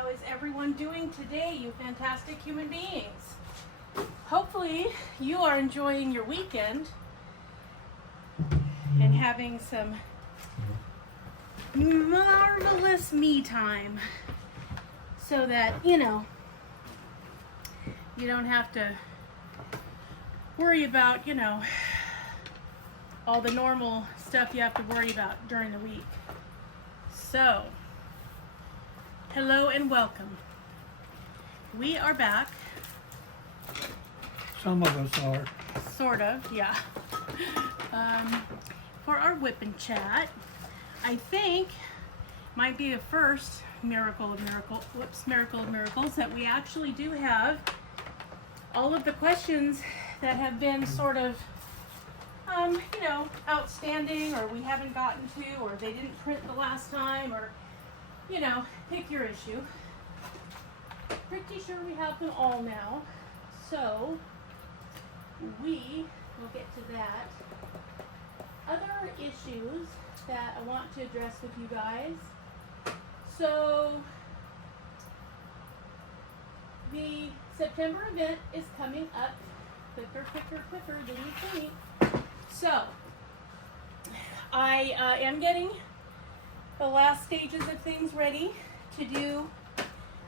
How is everyone doing today, you fantastic human beings? Hopefully you are enjoying your weekend and having some marvelous me time so that, you don't have to worry about, all the normal stuff you have to worry about during the week. So, hello and welcome. We are back. Some of us are. Sort of, yeah. For our WIP N Chat. I think might be the first miracle of miracles that we actually do have all of the questions that have been sort of outstanding, or we haven't gotten to, or they didn't print the last time, or pick your issue. Pretty sure we have them all now, so we will get to that. Other issues that I want to address with you guys. So the September event is coming up quicker than you think. So I am getting the last stages of things ready to do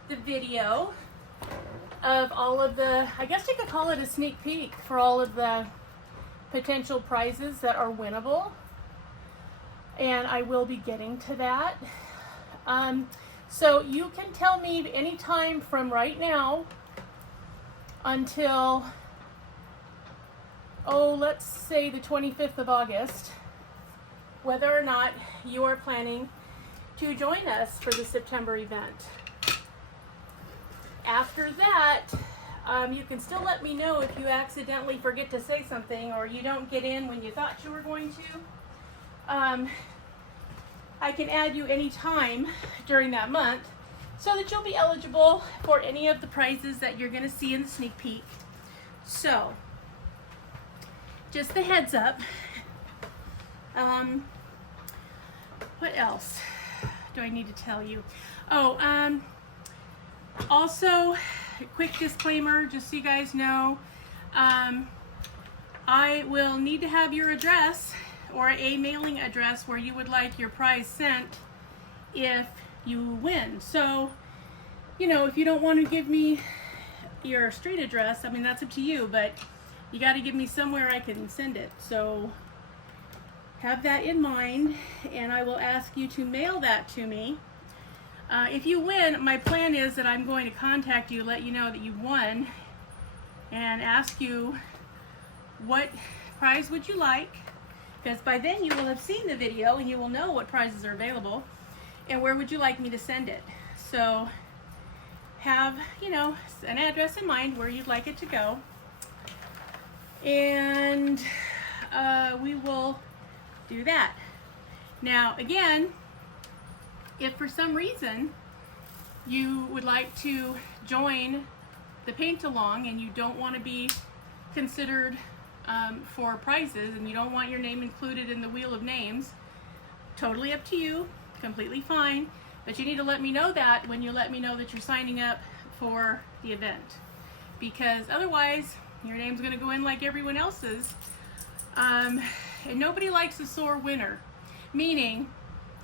the video of all of the, I guess you could call it a sneak peek for all of the potential prizes that are winnable. And I will be getting to that. So you can tell me anytime from right now until, let's say the 25th of August, whether or not you are planning to join us for the September event. After that, you can still let me know if you accidentally forget to say something or you don't get in when you thought you were going to. I can add you any time during that month so that you'll be eligible for any of the prizes that you're going to see in the sneak peek. So, just the heads up. What else do I need to tell you? Also, quick disclaimer, just so you guys know, I will need to have your address or a mailing address where you would like your prize sent if you win. So, if you don't want to give me your street address, that's up to you, but you got to give me somewhere I can send it. So have that in mind, and I will ask you to mail that to me. If you win, my plan is that I'm going to contact you, let you know that you won, and ask you what prize would you like, because by then you will have seen the video and you will know what prizes are available, and where would you like me to send it. So have, an address in mind where you'd like it to go, and we will do that. Now, again, if for some reason you would like to join the paint along and you don't want to be considered for prizes and you don't want your name included in the wheel of names, totally up to you, completely fine, but you need to let me know that when you let me know that you're signing up for the event, because otherwise your name's going to go in like everyone else's, and nobody likes a sore winner, meaning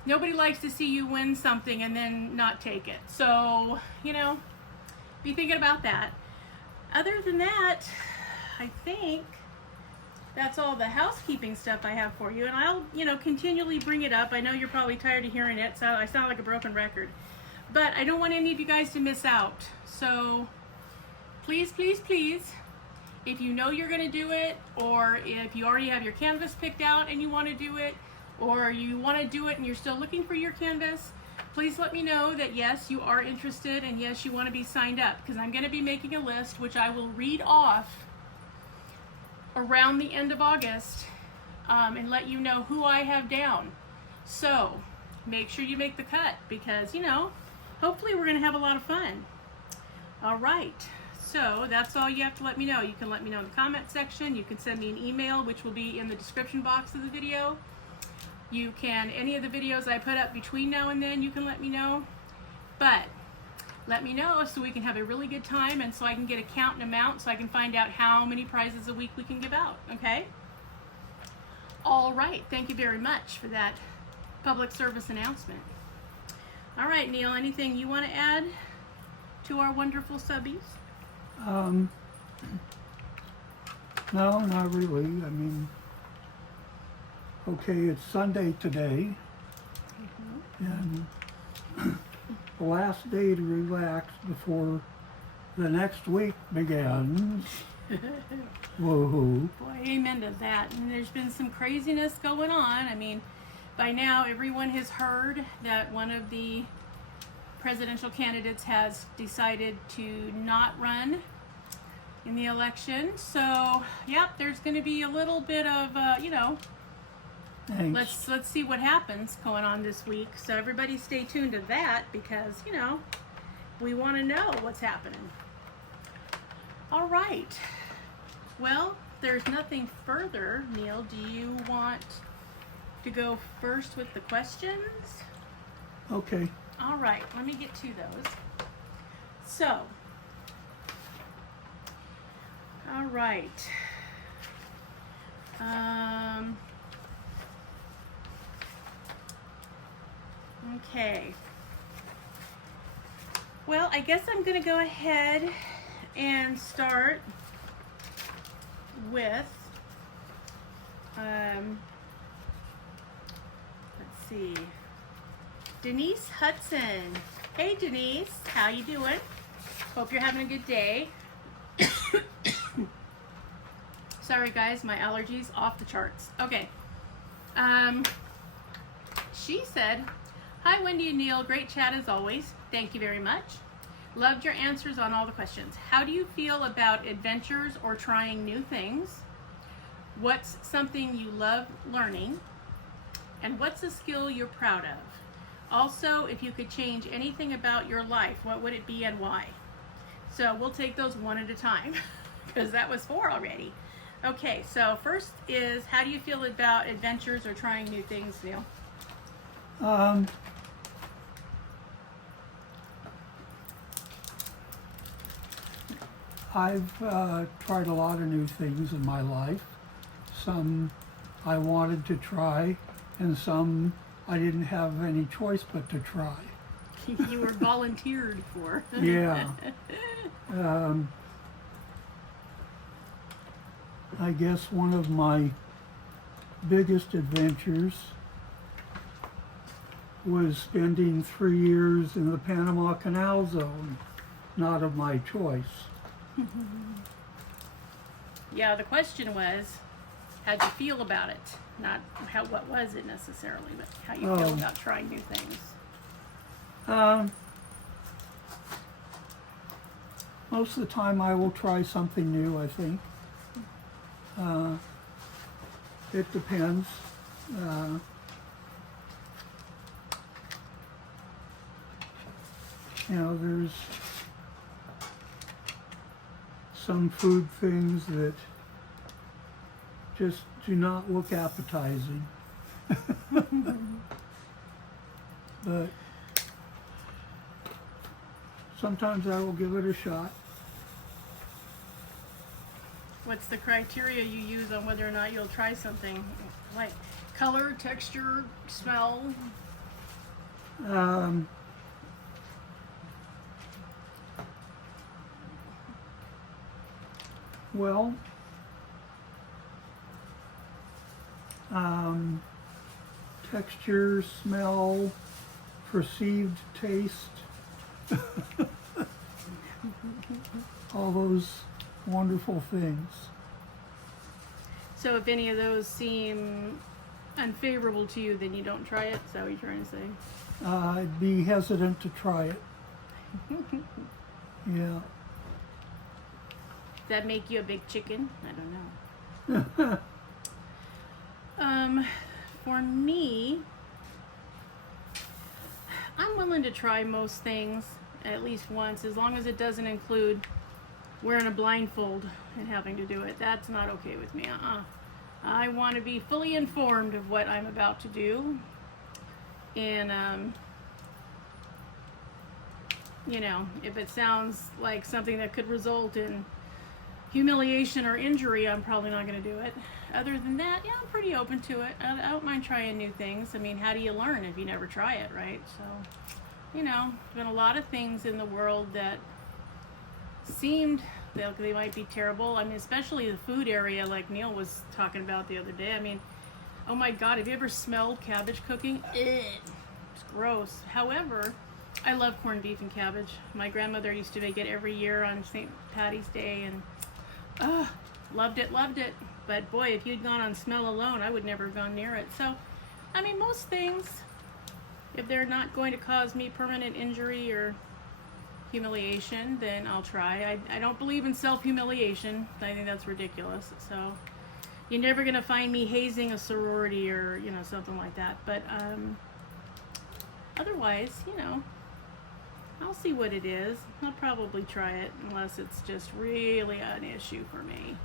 nobody likes to see you win something and then not take it. So, be thinking about that. Other than that, I think that's all the housekeeping stuff I have for you, and I'll, continually bring it up. I know you're probably tired of hearing it, so I sound like a broken record, but I don't want any of you guys to miss out. So please, please, please, if you know you're going to do it, or if you already have your canvas picked out and you want to do it, or you want to do it and you're still looking for your canvas, please let me know that yes, you are interested, and yes, you want to be signed up, because I'm going to be making a list which I will read off around the end of August and let you know who I have down. So make sure you make the cut, because hopefully we're going to have a lot of fun. All right, so that's all you have to let me know. You can let me know in the comment section. You can send me an email, which will be in the description box of the video. You can, any of the videos I put up between now and then, you can let me know. But let me know so we can have a really good time, and so I can get a count and amount so I can find out how many prizes a week we can give out, okay? All right, thank you very much for that public service announcement. All right, Neil, anything you want to add to our wonderful subbies? No, not really. I mean, okay, it's Sunday today, and the last day to relax before the next week begins. Woohoo. Boy, amen to that. And there's been some craziness going on. I mean, by now everyone has heard that one of the presidential candidates has decided to not run in the election. So, yep, there's going to be a little bit of, Thanks. let's see what happens going on this week. So everybody stay tuned to that because, we want to know what's happening. All right. Well, there's nothing further. Neil, do you want to go first with the questions? Okay. All right, let me get to those. So, all right. Okay. Well, I guess I'm going to go ahead and start with, let's see, Denise Hudson. Hey Denise, how you doing? Hope you're having a good day. Sorry guys, my allergies off the charts. Okay. She said, hi Wendy and Neil, great chat as always. Thank you very much. Loved your answers on all the questions. How do you feel about adventures or trying new things? What's something you love learning? And what's a skill you're proud of? Also, if you could change anything about your life, what would it be and why? So we'll take those one at a time because that was 4 already. Okay, so first is, how do you feel about adventures or trying new things, Neil? I've tried a lot of new things in my life. Some I wanted to try, and some I didn't have any choice but to try. You were volunteered for. Yeah. I guess one of my biggest adventures was spending 3 years in the Panama Canal Zone, not of my choice. Yeah, the question was, how'd you feel about it? Not what was it necessarily, but how you feel about trying new things. Most of the time I will try something new, I think. It depends. There's some food things that just do not look appetizing. But sometimes I will give it a shot. What's the criteria you use on whether or not you'll try something? Like color, texture, smell? Well, texture, smell, perceived taste, all those wonderful things. So if any of those seem unfavorable to you, then you don't try it? Is that what you're trying to say? I'd be hesitant to try it. Yeah. Does that make you a big chicken? I don't know. For me, I'm willing to try most things at least once, as long as it doesn't include wearing a blindfold and having to do it. That's not okay with me. I want to be fully informed of what I'm about to do. And you know, if it sounds like something that could result in humiliation or injury, I'm probably not going to do it. Other than that, yeah, I'm pretty open to it. I don't mind trying new things. I mean, how do you learn if you never try it, right? So, you know, there's been a lot of things in the world that seemed they might be terrible. I mean, especially the food area, like Neil was talking about the other day. I mean, oh my God, have you ever smelled cabbage cooking? It's gross. However, I love corned beef and cabbage. My grandmother used to make it every year on St. Patty's Day, and loved it. But boy, if you'd gone on smell alone, I would never have gone near it. So, I mean, most things, if they're not going to cause me permanent injury or humiliation, then I'll try. I don't believe in self-humiliation. I think that's ridiculous. So, you're never going to find me hazing a sorority or, you know, something like that. But otherwise, you know, I'll see what it is. I'll probably try it unless it's just really an issue for me.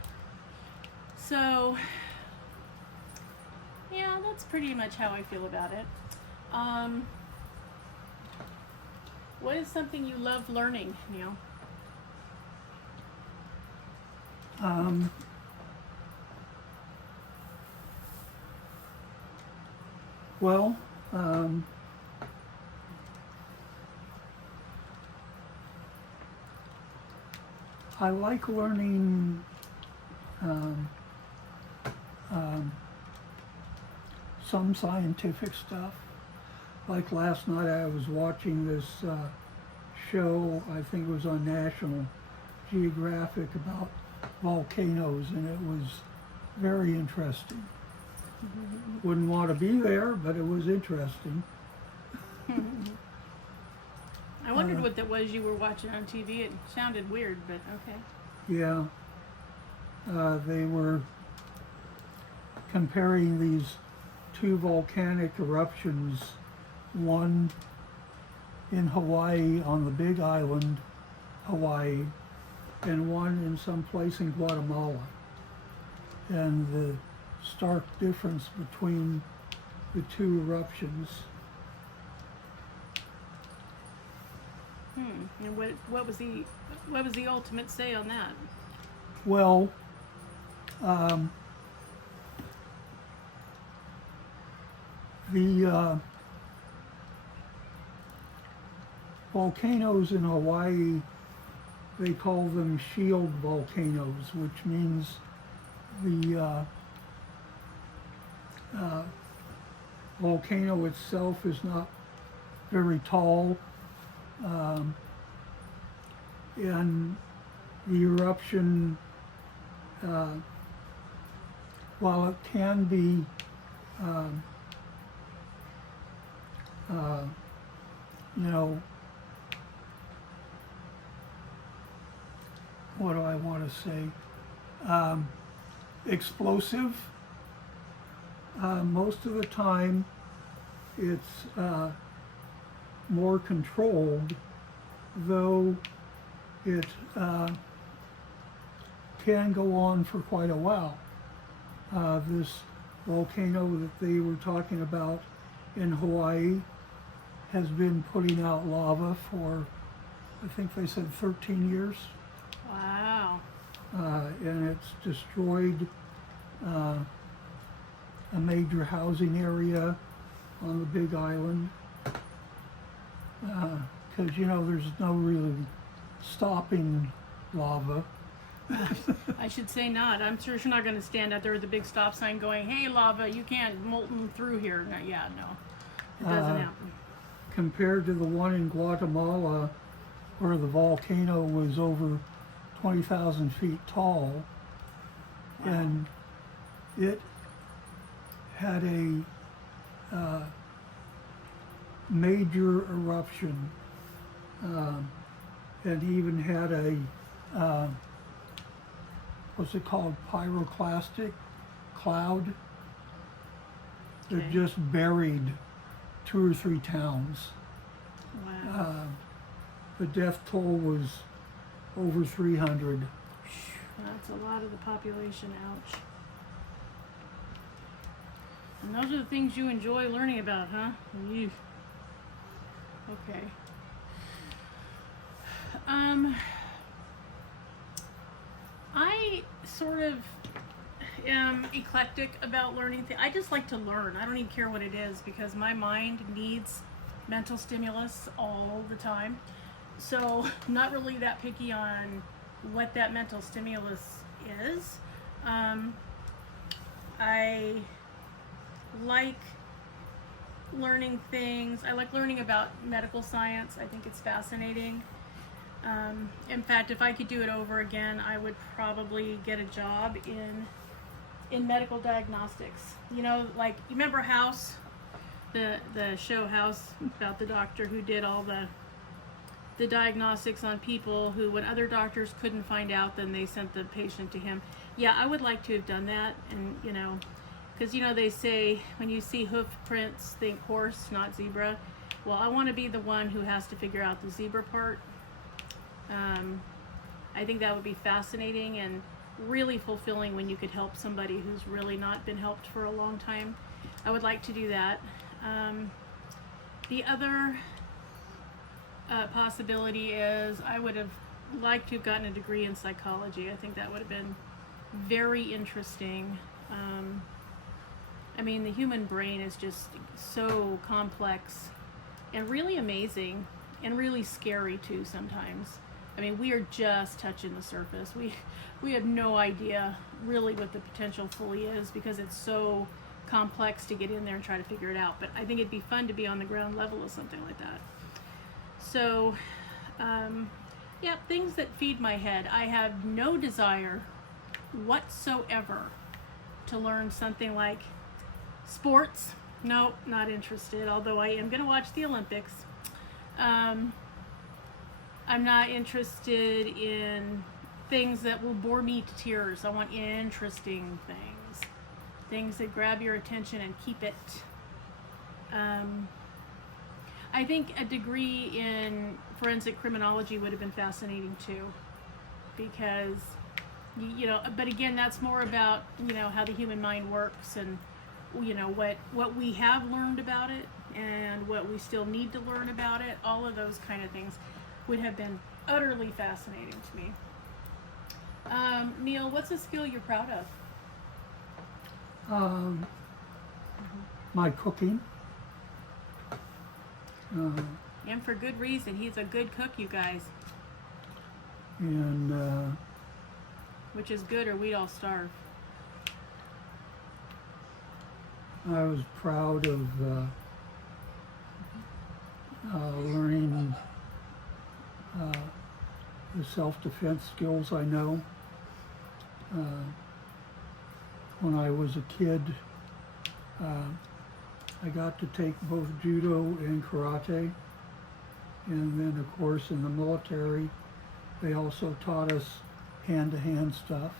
So, yeah, that's pretty much how I feel about it. What is something you love learning, Neil? Well, I like learning some scientific stuff. Like last night I was watching this show, I think it was on National Geographic, about volcanoes, and it was very interesting. Wouldn't want to be there, but it was interesting. I wondered what that was you were watching on TV. It sounded weird, but okay. Yeah. They were comparing these two volcanic eruptions, one in Hawaii on the Big Island, Hawaii, and one in some place in Guatemala. And the stark difference between the two eruptions. And what was the ultimate say on that? Well, the volcanoes in Hawaii, they call them shield volcanoes, which means the volcano itself is not very tall, and the eruption, while it can be you know, what do I want to say, explosive, most of the time it's more controlled, though it can go on for quite a while. This volcano that they were talking about in Hawaii has been putting out lava for, I think they said 13 years. Wow. And it's destroyed a major housing area on the Big Island. Because, you know, there's no really stopping lava. I should say not. I'm sure you're not going to stand out there with a big stop sign going, "Hey, lava, you can't molten through here." No, yeah, no. It doesn't happen. Compared to the one in Guatemala, where the volcano was over 20,000 feet tall, and it had a major eruption, and even had a what's it called, pyroclastic cloud that just buried 2 or 3 towns. Wow. The death toll was over 300. That's a lot of the population, ouch. And those are the things you enjoy learning about, huh? Eesh. Okay. I sort of am eclectic about learning things. I just like to learn. I don't even care what it is because my mind needs mental stimulus all the time. So I'm not really that picky on what that mental stimulus is. I like learning things. I like learning about medical science. I think it's fascinating. In fact, if I could do it over again, I would probably get a job in medical diagnostics. You know, like you remember House, the show House, about the doctor who did all the diagnostics on people who, when other doctors couldn't find out, then they sent the patient to him. Yeah, I would like to have done that. And you know, because you know they say when you see hoof prints, think horse, not zebra. Well, I want to be the one who has to figure out the zebra part. I think that would be fascinating and really fulfilling when you could help somebody who's really not been helped for a long time. I would like to do that. The other possibility is I would have liked to have gotten a degree in psychology. I think that would have been very interesting. I mean, the human brain is just so complex and really amazing and really scary too sometimes. I mean, we are just touching the surface. We have no idea really what the potential fully is because it's so complex to get in there and try to figure it out. But I think it'd be fun to be on the ground level of something like that. So, yeah, things that feed my head. I have no desire whatsoever to learn something like sports. No, not interested, although I am going to watch the Olympics. I'm not interested in things that will bore me to tears. I want interesting things that grab your attention and keep it. I think a degree in forensic criminology would have been fascinating too, because, you know, but again, that's more about, you know, how the human mind works and, you know, what we have learned about it and what we still need to learn about it. All of those kind of things would have been utterly fascinating to me. Neil, what's a skill you're proud of? My cooking. And for good reason. He's a good cook, you guys. And which is good, or we'd all starve. I was proud of learning the self-defense skills I know. When I was a kid, I got to take both judo and karate, and then of course in the military they also taught us hand-to-hand stuff.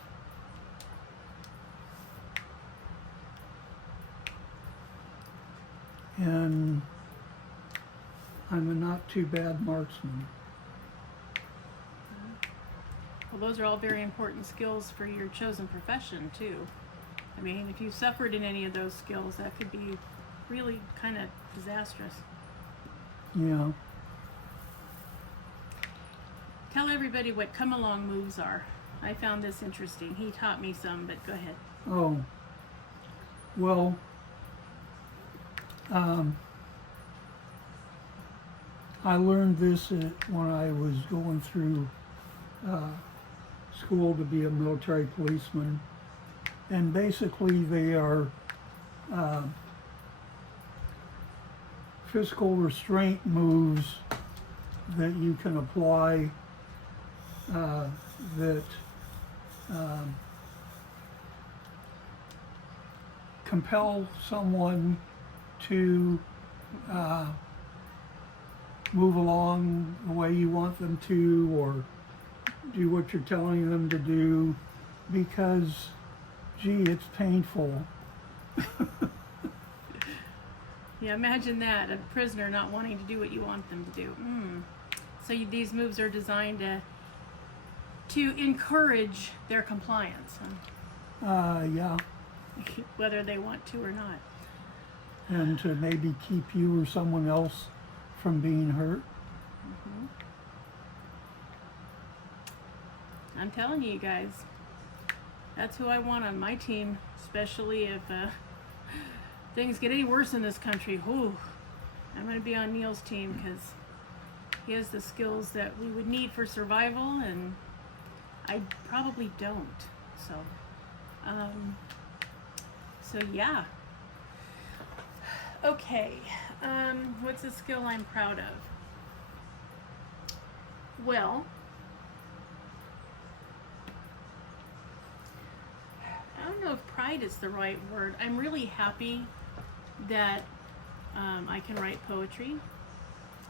And I'm a not too bad marksman. Well, those are all very important skills for your chosen profession too. I mean, if you suffered in any of those skills, that could be really kind of disastrous. Yeah. Tell everybody what come-along moves are. I found this interesting. He taught me some, but go ahead. Oh, well, I learned this when I was going through school to be a military policeman, and basically they are physical restraint moves that you can apply that compel someone to move along the way you want them to, or do what you're telling them to do, because, gee, it's painful. Yeah, imagine that, a prisoner not wanting to do what you want them to do. So these moves are designed to encourage their compliance, Yeah, whether they want to or not. and to maybe keep you or someone else from being hurt. I'm telling you guys, that's who I want on my team, especially if things get any worse in this country. Whew, I'm going to be on Neil's team because he has the skills that we would need for survival, and I probably don't. So yeah. Okay, what's a skill I'm proud of? Well, I don't know if pride is the right word. I'm really happy that I can write poetry.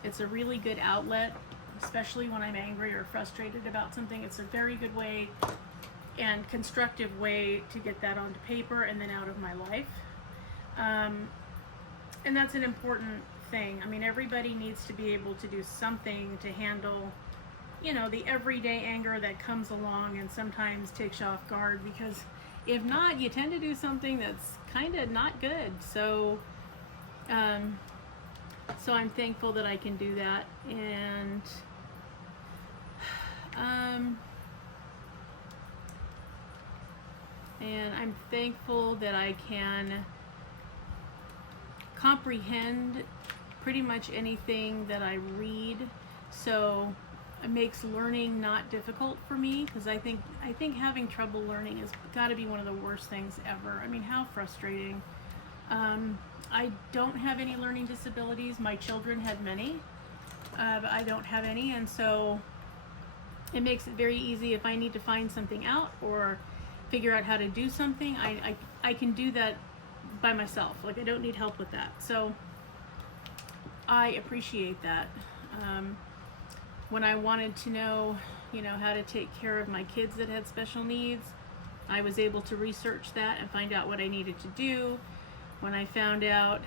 It's a really good outlet, especially when I'm angry or frustrated about something. It's a very good way and constructive way to get that onto paper and then out of my life. And that's an important thing. I mean, everybody needs to be able to do something to handle, you know, the everyday anger that comes along and sometimes takes you off guard, because if not, you tend to do something that's kind of not good. So I'm thankful that I can do that, and I'm thankful that I can comprehend pretty much anything that I read. So it makes learning not difficult for me, because I think having trouble learning has got to be one of the worst things ever. I mean, how frustrating. I don't have any learning disabilities. My children had many, but I don't have any, and so it makes it very easy if I need to find something out or figure out how to do something. I can do that by myself. Like, I don't need help with that. So I appreciate that. When I wanted to know, you know, how to take care of my kids that had special needs, I was able to research that and find out what I needed to do. When I found out,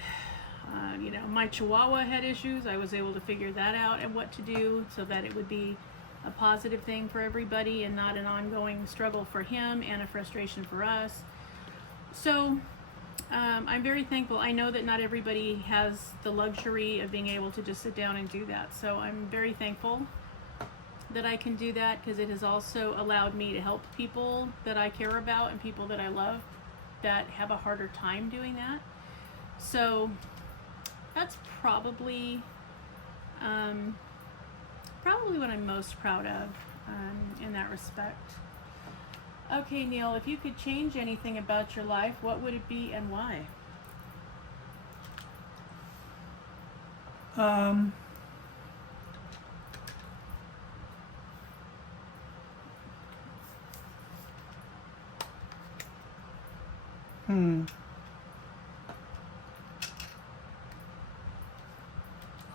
you know, my Chihuahua had issues, I was able to figure that out and what to do so that it would be a positive thing for everybody and not an ongoing struggle for him and a frustration for us. So I'm very thankful. I know that not everybody has the luxury of being able to just sit down and do that. So I'm very thankful that I can do that, because it has also allowed me to help people that I care about and people that I love that have a harder time doing that. So that's probably what I'm most proud of in that respect. Okay, Neil, if you could change anything about your life, what would it be and why?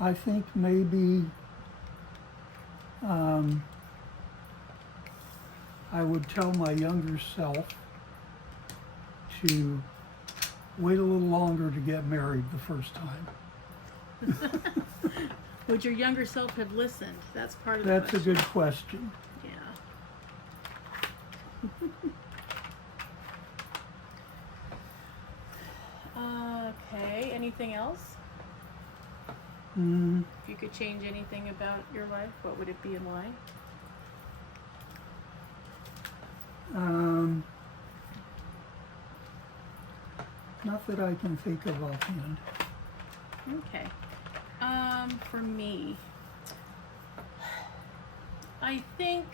I think maybe I would tell my younger self to wait a little longer to get married the first time. Would your younger self have listened? That's part of the That's a question. good question. Yeah. Okay, anything else? If you could change anything about your life, what would it be and why? Not that I can think of offhand. Okay. For me, I think,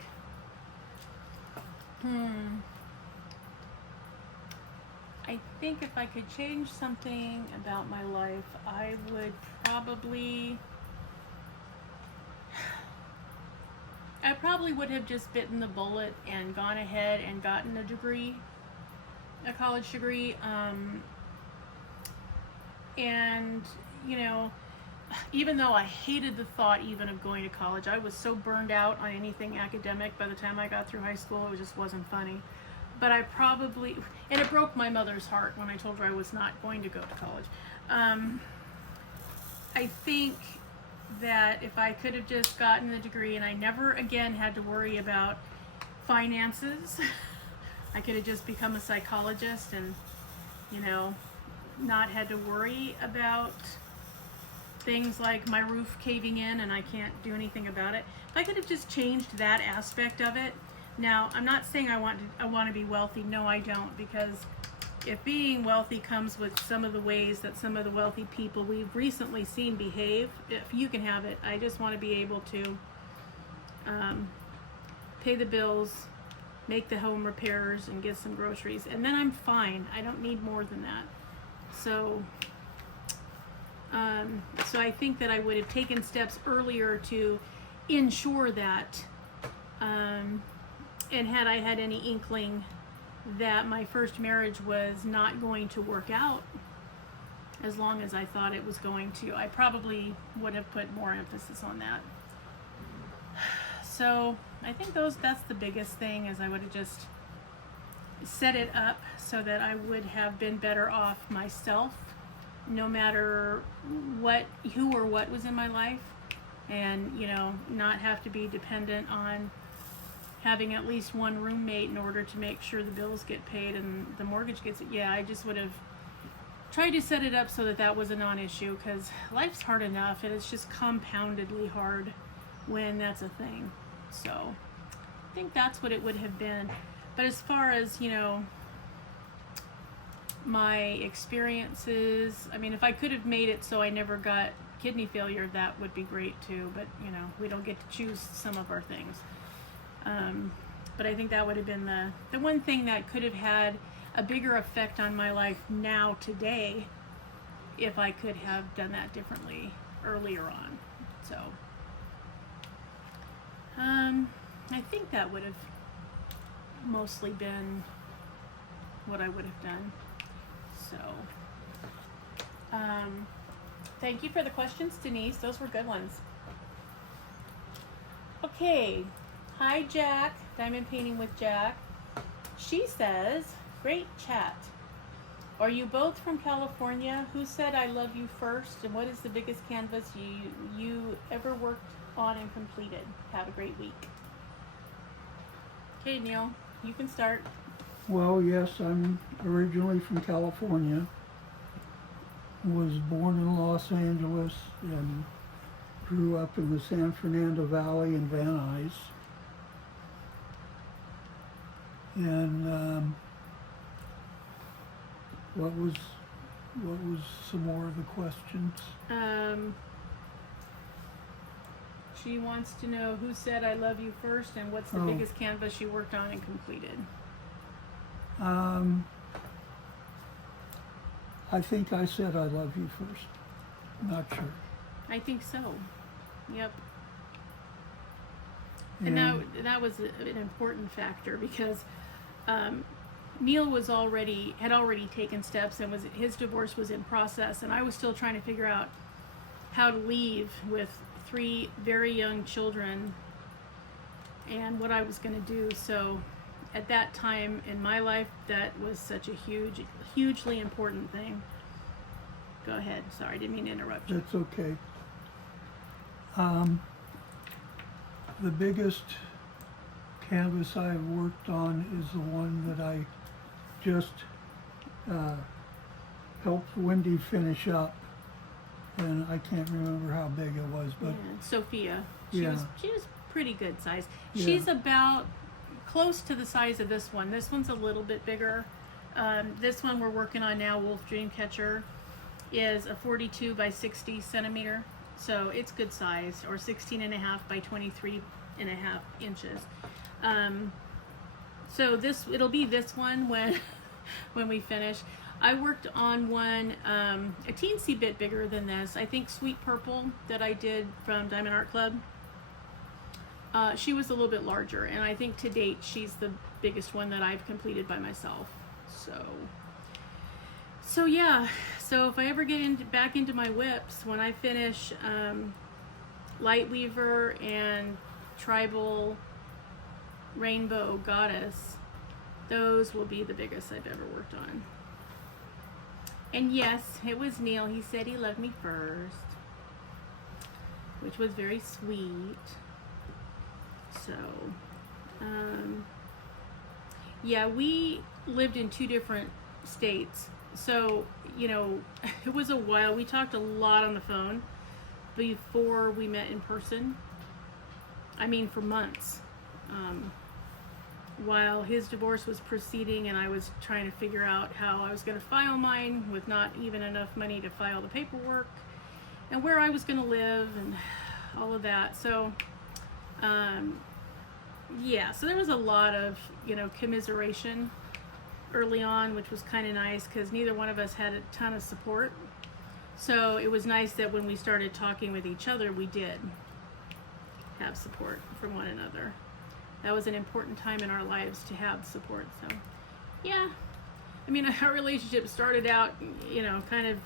I think if I could change something about my life, I would probably would have just bitten the bullet and gone ahead and gotten a degree, a college degree, and, you know, even though I hated the thought even of going to college, I was so burned out on anything academic by the time I got through high school, it just wasn't funny. But I probably, and it broke my mother's heart when I told her I was not going to go to college. I think that if I could have just gotten the degree and I never again had to worry about finances, I could have just become a psychologist and, you know, not had to worry about things like my roof caving in and I can't do anything about it. If I could have just changed that aspect of it, Now, I'm not saying I want to be wealthy. No, I don't, because if being wealthy comes with some of the ways that some of the wealthy people we've recently seen behave, if you can have it, I just want to be able to pay the bills, make the home repairs, and get some groceries, and then I'm fine. I don't need more than that. So, so I think that I would have taken steps earlier to ensure that, and had I had any inkling that my first marriage was not going to work out as long as I thought it was going to, I probably would have put more emphasis on that. So I think that's the biggest thing, is I would have just set it up so that I would have been better off myself, no matter who or what was in my life, and not have to be dependent on having at least one roommate in order to make sure the bills get paid and the mortgage gets it. Yeah, I just would have tried to set it up so that was a non-issue, because life's hard enough, and it's just compoundedly hard when that's a thing. So I think that's what it would have been. But as far as my experiences, I mean, if I could have made it so I never got kidney failure, that would be great too, but we don't get to choose some of our things. But I think that would have been the one thing that could have had a bigger effect on my life now today, if I could have done that differently earlier on. So I think that would have mostly been what I would have done. So thank you for the questions, Denise. Those were good ones. Okay. Hi, Jack. Diamond Painting with Jack. She says, great chat. Are you both from California? Who said I love you first? And what is the biggest canvas you ever worked on and completed? Have a great week. Okay, Neil, you can start. Well, yes, I'm originally from California. Was born in Los Angeles and grew up in the San Fernando Valley in Van Nuys. And what was some more of the questions? She wants to know who said I love you first, and what's the biggest canvas you worked on and completed. I think I said I love you first. Not sure. I think so. Yep. And that was an important factor, because Neil had already taken steps, and his divorce was in process, and I was still trying to figure out how to leave with 3 very young children and what I was going to do. So at that time in my life, that was such a hugely important thing. Go ahead. Sorry, I didn't mean to interrupt you. That's okay. The biggest canvas I've worked on is the one that I just helped Wendy finish up, and I can't remember how big it was, but Sophia, she was pretty good size. Yeah. She's about close to the size of this one. This one's a little bit bigger. This one we're working on now, Wolf Dreamcatcher, is a 42 by 60 centimeter. So it's good size, or 16.5 by 23.5 inches. So it'll be this one when we finish. I worked on one a teensy bit bigger than this. I think Sweet Purple that I did from Diamond Art Club. She was a little bit larger, and I think to date she's the biggest one that I've completed by myself. So yeah. So if I ever get back into my WIPs, when I finish Lightweaver and Tribal Rainbow Goddess, those will be the biggest I've ever worked on. And yes, it was Neil. He said he loved me first, which was very sweet. So, yeah, we lived in 2 different states. So, it was a while. We talked a lot on the phone before we met in person. I mean, for months. while his divorce was proceeding and I was trying to figure out how I was going to file mine with not even enough money to file the paperwork, and where I was going to live and all of that. So yeah, so there was a lot of, you know, commiseration early on, which was kind of nice because neither one of us had a ton of support. So it was nice that when we started talking with each other, we did have support from one another. That was an important time in our lives to have support. So yeah, I mean, our relationship started out, you know, kind of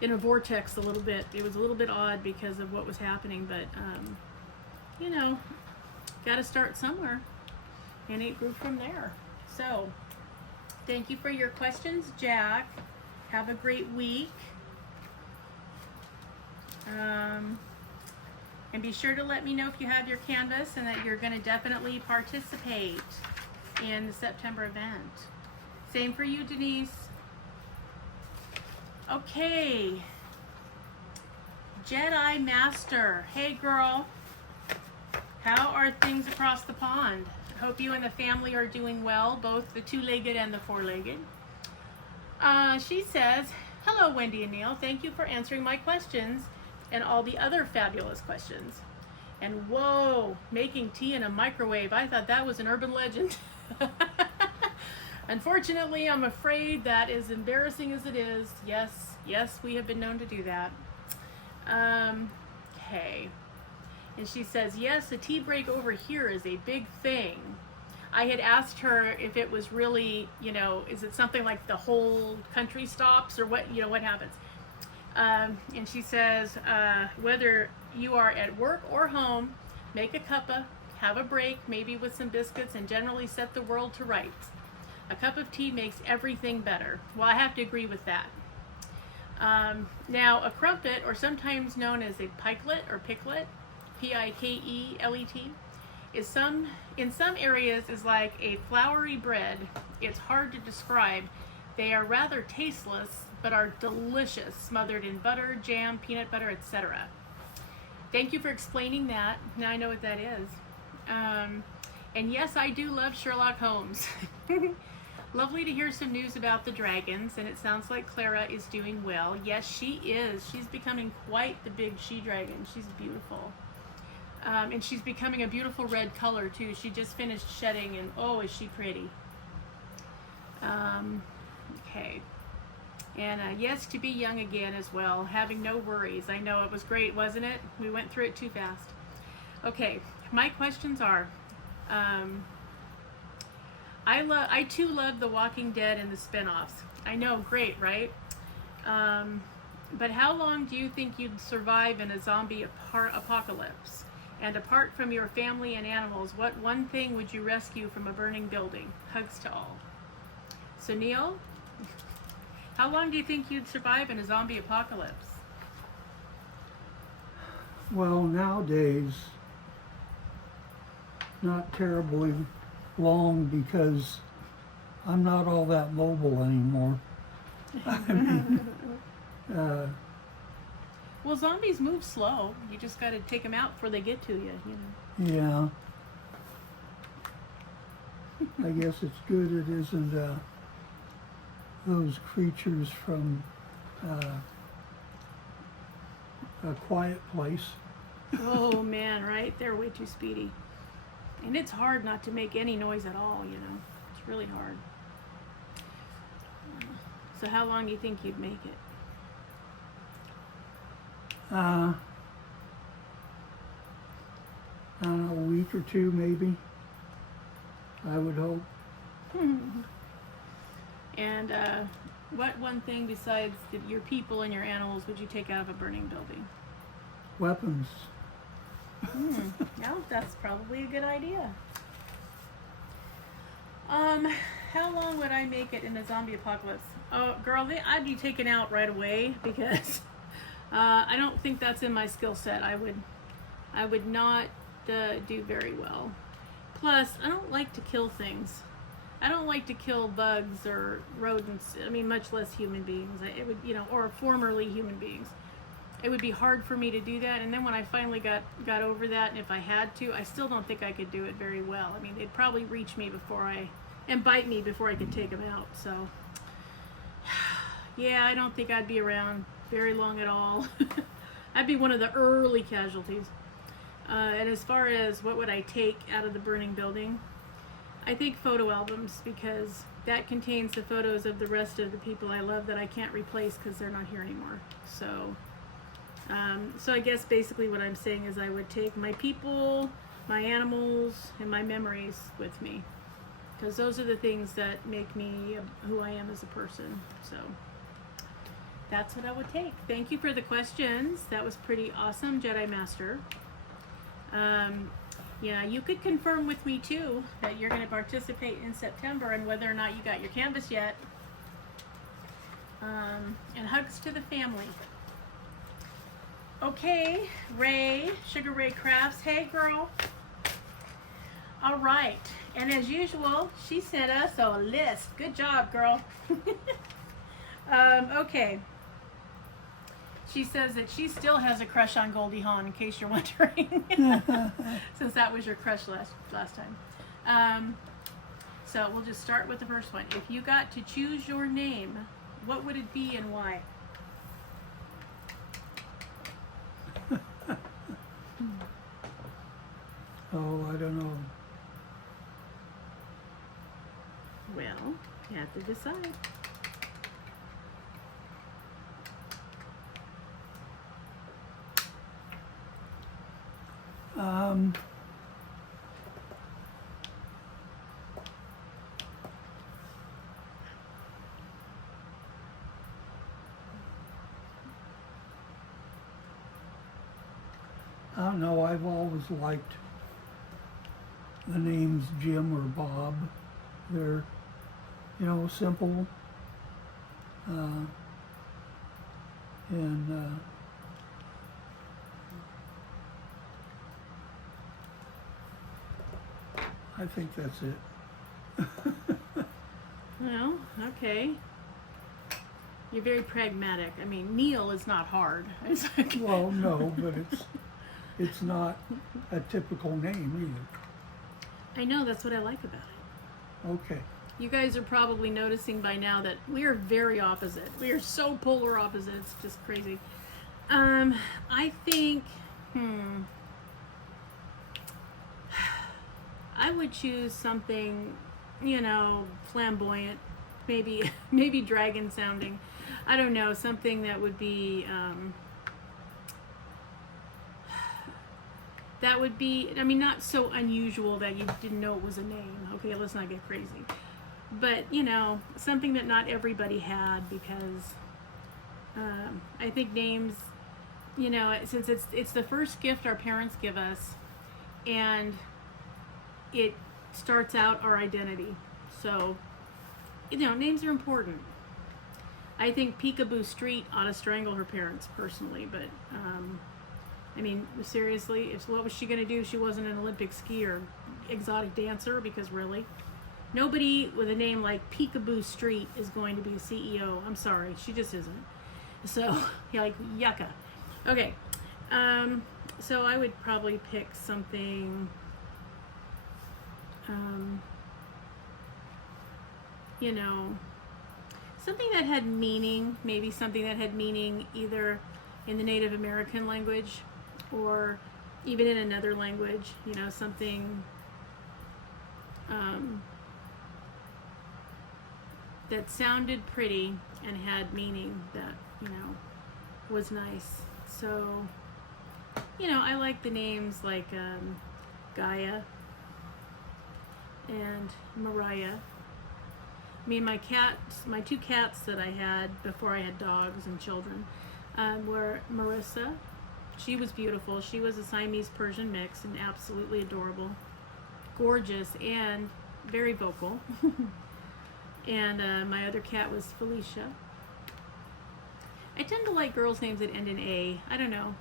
in a vortex a little bit. It was a little bit odd because of what was happening, but you know, got to start somewhere, and it grew from there. So thank you for your questions, Jack. Have a great week. And be sure to let me know if you have your Canvas and that you're going to definitely participate in the September event. Same for you, Denise. Okay. Jedi Master. Hey, girl. How are things across the pond? I hope you and the family are doing well, both the two-legged and the four-legged. She says, hello, Wendy and Neil. Thank you for answering my questions and all the other fabulous questions. And whoa, making tea in a microwave. I thought that was an urban legend. Unfortunately, I'm afraid that, as embarrassing as it is, yes, we have been known to do that. Okay. And she says, yes, the tea break over here is a big thing. I had asked her if it was really, you know, is it something like the whole country stops or what, you know, what happens? And she says, whether you are at work or home, make a cuppa, have a break, maybe with some biscuits, and generally set the world to rights. A cup of tea makes everything better. Well, I have to agree with that. Now, a crumpet, or sometimes known as a pikelet or picklet, P-I-K-E-L-E-T, is in some areas is like a floury bread. It's hard to describe. They are rather tasteless, but are delicious, smothered in butter, jam, peanut butter, etc. Thank you for explaining that. Now I know what that is. And yes, I do love Sherlock Holmes. Lovely to hear some news about the dragons, and it sounds like Clara is doing well. Yes, she is. She's becoming quite the big she-dragon. She's beautiful. And she's becoming a beautiful red color, too. She just finished shedding, and oh, is she pretty. Okay. And yes, to be young again as well, having no worries. I know it was great, wasn't it? We went through it too fast. Okay, my questions are, I too love The Walking Dead and the spin-offs. I know, great, right? But how long do you think you'd survive in a zombie apocalypse? And apart from your family and animals, what one thing would you rescue from a burning building? Hugs to all. So Neil, how long do you think you'd survive in a zombie apocalypse? Well, nowadays, not terribly long, because I'm not all that mobile anymore. I mean, well, zombies move slow. You just got to take them out before they get to you, you yeah. know. I guess it's good it isn't those creatures from A Quiet Place. Oh man, right? They're way too speedy. And it's hard not to make any noise at all, you know. It's really hard. So how long do you think you'd make it? I don't know, a week or two maybe, I would hope. And what one thing besides your people and your animals would you take out of a burning building? Weapons. No, that's probably a good idea. How long would I make it in a zombie apocalypse? Oh, girl, I'd be taken out right away because I don't think that's in my skill set. I would not do very well. Plus, I don't like to kill things. I don't like to kill bugs or rodents. I mean, much less human beings. It would, you know, or formerly human beings. it would be hard for me to do that. And then when I finally got over that, and if I had to, I still don't think I could do it very well. I mean, they'd probably reach me and bite me before I could take them out. So, yeah, I don't think I'd be around very long at all. I'd be one of the early casualties. And as far as what would I take out of the burning building, I think photo albums, because that contains the photos of the rest of the people I love that I can't replace because they're not here anymore. So, so I guess basically what I'm saying is I would take my people, my animals, and my memories with me, because those are the things that make me who I am as a person. So that's what I would take. Thank you for the questions. That was pretty awesome, Jedi Master. Yeah, you could confirm with me too that you're going to participate in September and whether or not you got your canvas yet. And hugs to the family. Okay, Ray, Sugar Ray Crafts. Hey, girl. All right. And as usual, she sent us a list. Good job, girl. Okay. She says that she still has a crush on Goldie Hawn, in case you're wondering, since that was your crush last time. So we'll just start with the first one. If you got to choose your name, what would it be and why? Oh, I don't know. Well, you have to decide. I don't know, I've always liked the names Jim or Bob. They're, you know, simple. I think that's it. Well, okay. You're very pragmatic. I mean, Neil is not hard. It's like Well, no, but it's not a typical name I know, that's what I like about it. either. Okay. You guys are probably noticing by now that we are very opposite. We are so polar opposite. It's just crazy. I think, I would choose something, you know, flamboyant, maybe dragon sounding. I don't know, something that would be, I mean, not so unusual that you didn't know it was a name. Okay, let's not get crazy. But, you know, something that not everybody had, because I think names, you know, since it's the first gift our parents give us, and it starts out our identity. So, you know, names are important. I think Peekaboo Street ought to strangle her parents, personally, but, I mean, seriously, what was she going to do if she wasn't an Olympic skier, exotic dancer? Because really, nobody with a name like Peekaboo Street is going to be a CEO. I'm sorry, she just isn't. So, you're like, yucca. Okay, so I would probably pick something, you know, something that had meaning, maybe something that had meaning either in the Native American language or even in another language, you know, something that sounded pretty and had meaning that, you know, was nice. So, you know, I like the names like Gaia and Mariah. I mean, my two cats that I had before I had dogs and children were Marissa. She was beautiful. She was a Siamese Persian mix and absolutely adorable, gorgeous, and very vocal. And my other cat was Felicia. I tend to like girls' names that end in A. I don't know.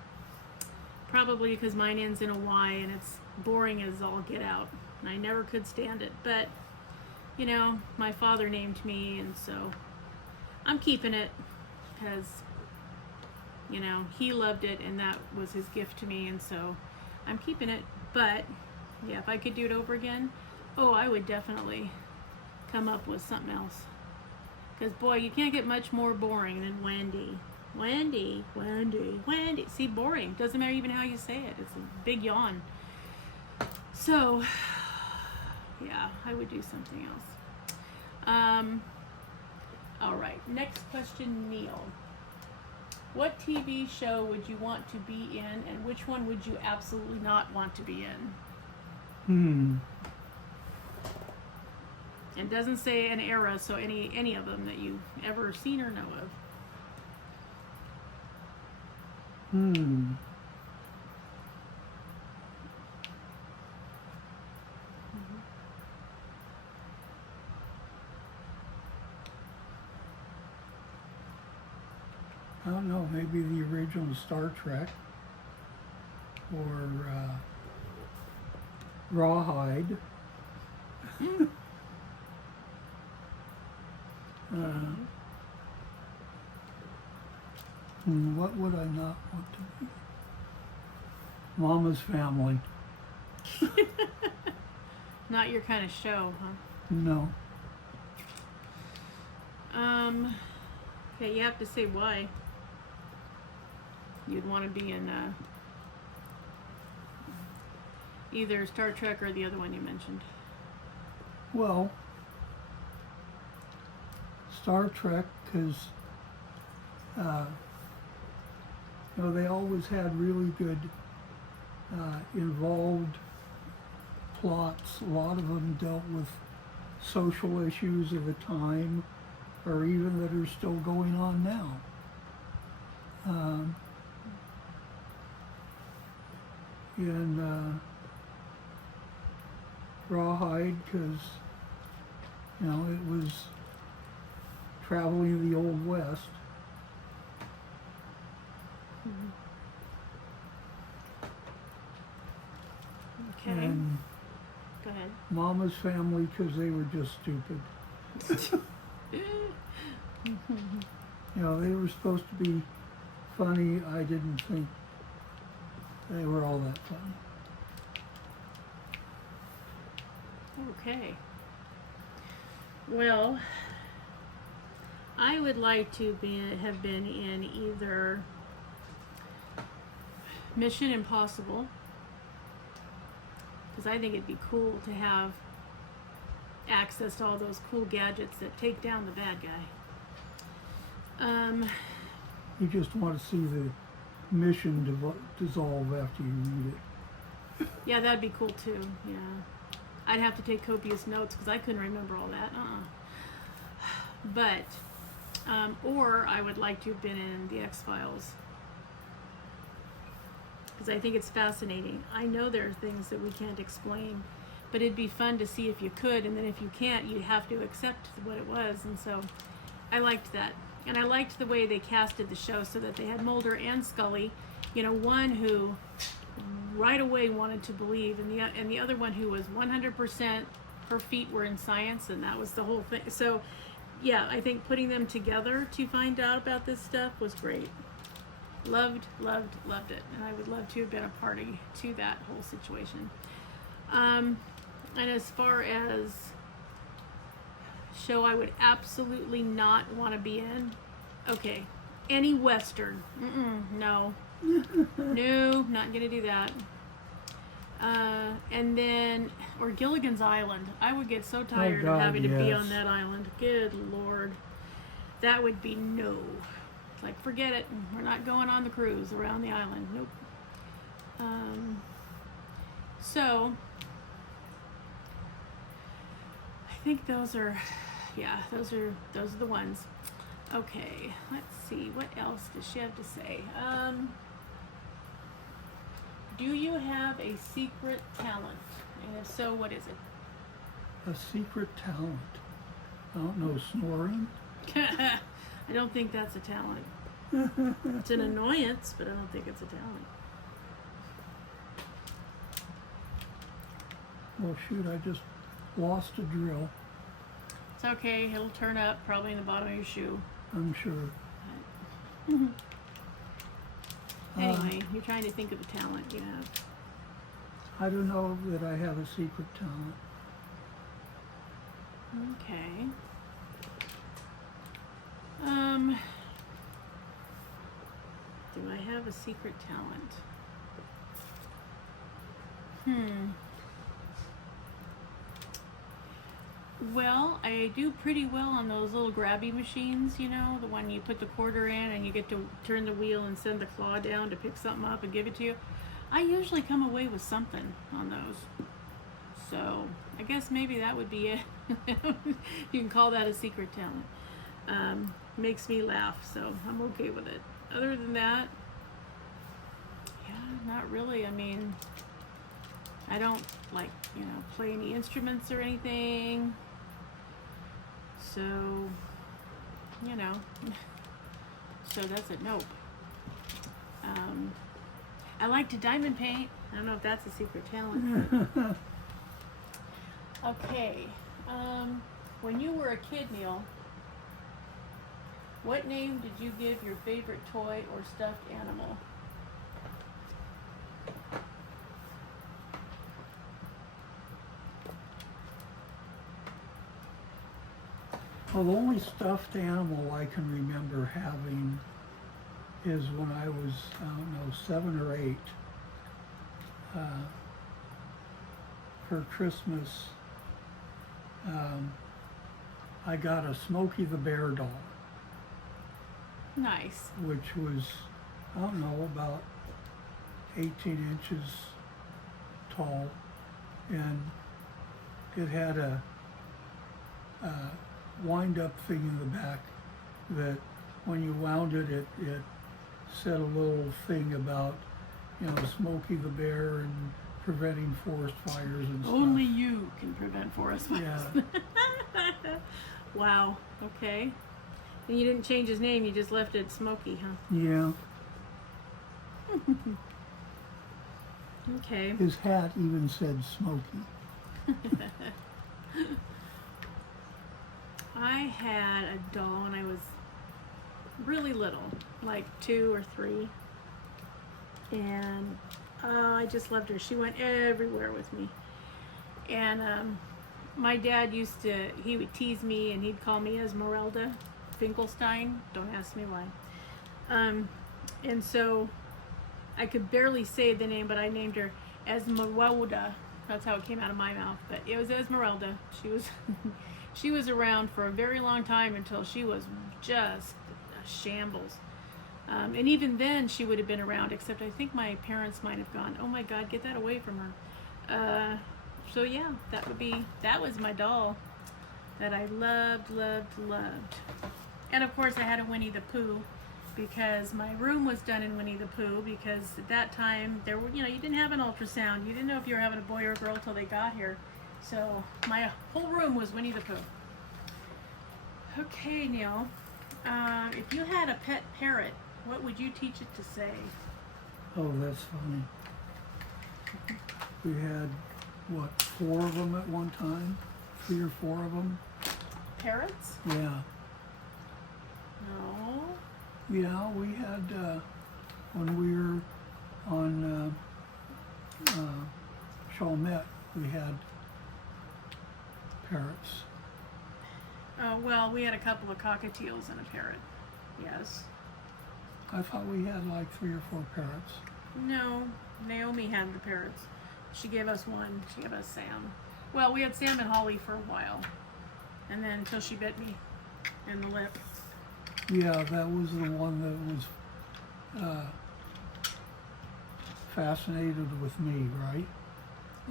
Probably because mine ends in a Y and it's boring as all get out. And I never could stand it. But, you know, my father named me, and so I'm keeping it because, You know, he loved it, and that was his gift to me, and so I'm keeping it. But yeah, if I could do it over again, oh, I would definitely come up with something else. Because boy, you can't get much more boring than Wendy. Wendy, Wendy, Wendy. See, boring. Doesn't matter even how you say it. It's a big yawn. So, yeah, I would do something else. All right, next question, Neil. What TV show would you want to be in, and which one would you absolutely not want to be in? It doesn't say an era, so any of them that you've ever seen or know of. I don't know, maybe the original Star Trek or Rawhide. What would I not want to be? Mama's Family. Not your kind of show, huh? No. Okay, you have to say why. You'd want to be in either Star Trek or the other one you mentioned. Well, Star Trek, because you know, they always had really good involved plots. A lot of them dealt with social issues of the time, or even that are still going on now. And Rawhide, because you know, it was traveling the Old West. Okay. And go ahead. Mama's Family, because they were just stupid. You know, they were supposed to be funny. I didn't think they were all that funny. Okay. Well, I would like to have been in either Mission Impossible, because I think it'd be cool to have access to all those cool gadgets that take down the bad guy. You just want to see the mission dissolve after you read it. Yeah, that'd be cool too. Yeah, I'd have to take copious notes because I couldn't remember all that. But, or I would like to have been in the X-Files, because I think it's fascinating. I know there are things that we can't explain, but it'd be fun to see if you could, and then if you can't, you'd have to accept what it was. And so I liked that. And I liked the way they casted the show so that they had Mulder and Scully, you know, one who right away wanted to believe, and the other one who was 100% her feet were in science, and that was the whole thing. So yeah, I think putting them together to find out about this stuff was great. Loved it, and I would love to have been a party to that whole situation. And as far as show I would absolutely not want to be in, okay, any Western. No. No, not gonna do that. And then, or Gilligan's Island. I would get so tired of having to be on that island. Good Lord. That would be no. It's like, forget it. We're not going on the cruise around the island. Nope. So, I think those are, yeah, those are the ones. Okay, let's see. What else does she have to say? Do you have a secret talent? And if so, what is it? A secret talent? I don't know, snoring? I don't think that's a talent. It's an annoyance, but I don't think it's a talent. Well, shoot, I just lost a drill. It's okay. It'll turn up probably in the bottom of your shoe. I'm sure. Anyway, you're trying to think of a talent you have. I don't know that I have a secret talent. Okay. Do I have a secret talent? Well, I do pretty well on those little grabby machines, you know, the one you put the quarter in and you get to turn the wheel and send the claw down to pick something up and give it to you. I usually come away with something on those. So, I guess maybe that would be it. You can call that a secret talent. Makes me laugh, so I'm okay with it. Other than that, yeah, not really. I mean, I don't like, you know, play any instruments or anything. So, you know, so that's a nope. I like to diamond paint. I don't know if that's a secret talent. But... Okay. When you were a kid, Neil, what name did you give your favorite toy or stuffed animal? Well, the only stuffed animal I can remember having is when I was, I don't know, 7 or 8. For Christmas, I got a Smokey the Bear doll. Nice. Which was, I don't know, about 18 inches tall, and it had a wind-up thing in the back that when you wound it, it said a little thing about, you know, Smokey the Bear and preventing forest fires and stuff. Only you can prevent forest fires. Yeah. Wow. Okay. And you didn't change his name, you just left it Smokey, huh? Yeah. Okay. His hat even said Smokey. I had a doll when I was really little, like 2 or 3. And I just loved her. She went everywhere with me. And my dad he would tease me and he'd call me Esmeralda Finkelstein. Don't ask me why. And so I could barely say the name, but I named her Esmeralda. That's how it came out of my mouth. But it was Esmeralda. She was she was around for a very long time until she was just a shambles. And even then she would have been around, except I think my parents might have gone, oh my God, get that away from her. So yeah, that was my doll that I loved. And of course I had a Winnie the Pooh, because my room was done in Winnie the Pooh, because at that time there were, you know, you didn't have an ultrasound. You didn't know if you were having a boy or a girl till they got here. So my whole room was Winnie the Pooh. Okay, Neil, if you had a pet parrot, what would you teach it to say? Oh, that's funny. We had, what, 4 of them at one time? 3 or 4 of them? Parrots? Yeah. No. Yeah, we had, when we were on Chalmette, we had parrots. Well, we had a couple of cockatiels and a parrot. Yes. I thought we had like 3 or 4 parrots. No, Naomi had the parrots. She gave us one. She gave us Sam. Well, we had Sam and Holly for a while, and then until she bit me in the lip. Yeah, that was the one that was fascinated with me, right?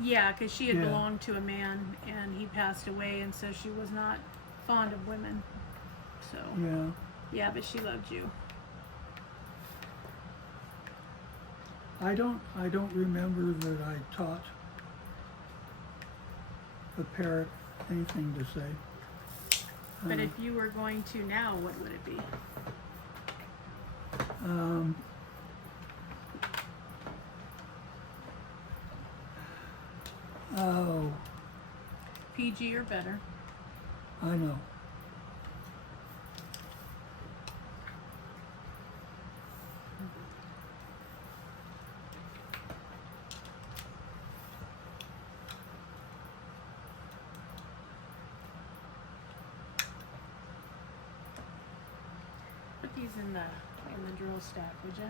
Yeah, because she had Yeah. belonged to a man, and he passed away, and so she was not fond of women. So yeah, but she loved you. I don't remember that I taught the parrot anything to say. But if you were going to now, what would it be? Oh, PG or better. I know. these in the drill stack, would you?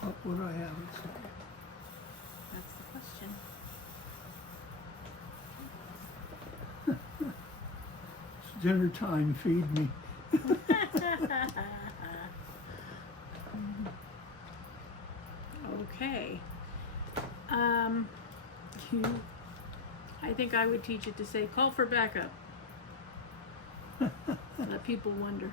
What would I have it say? That's the question. It's dinner time, feed me. Okay. I think I would teach it to say, call for backup. Let people wonder.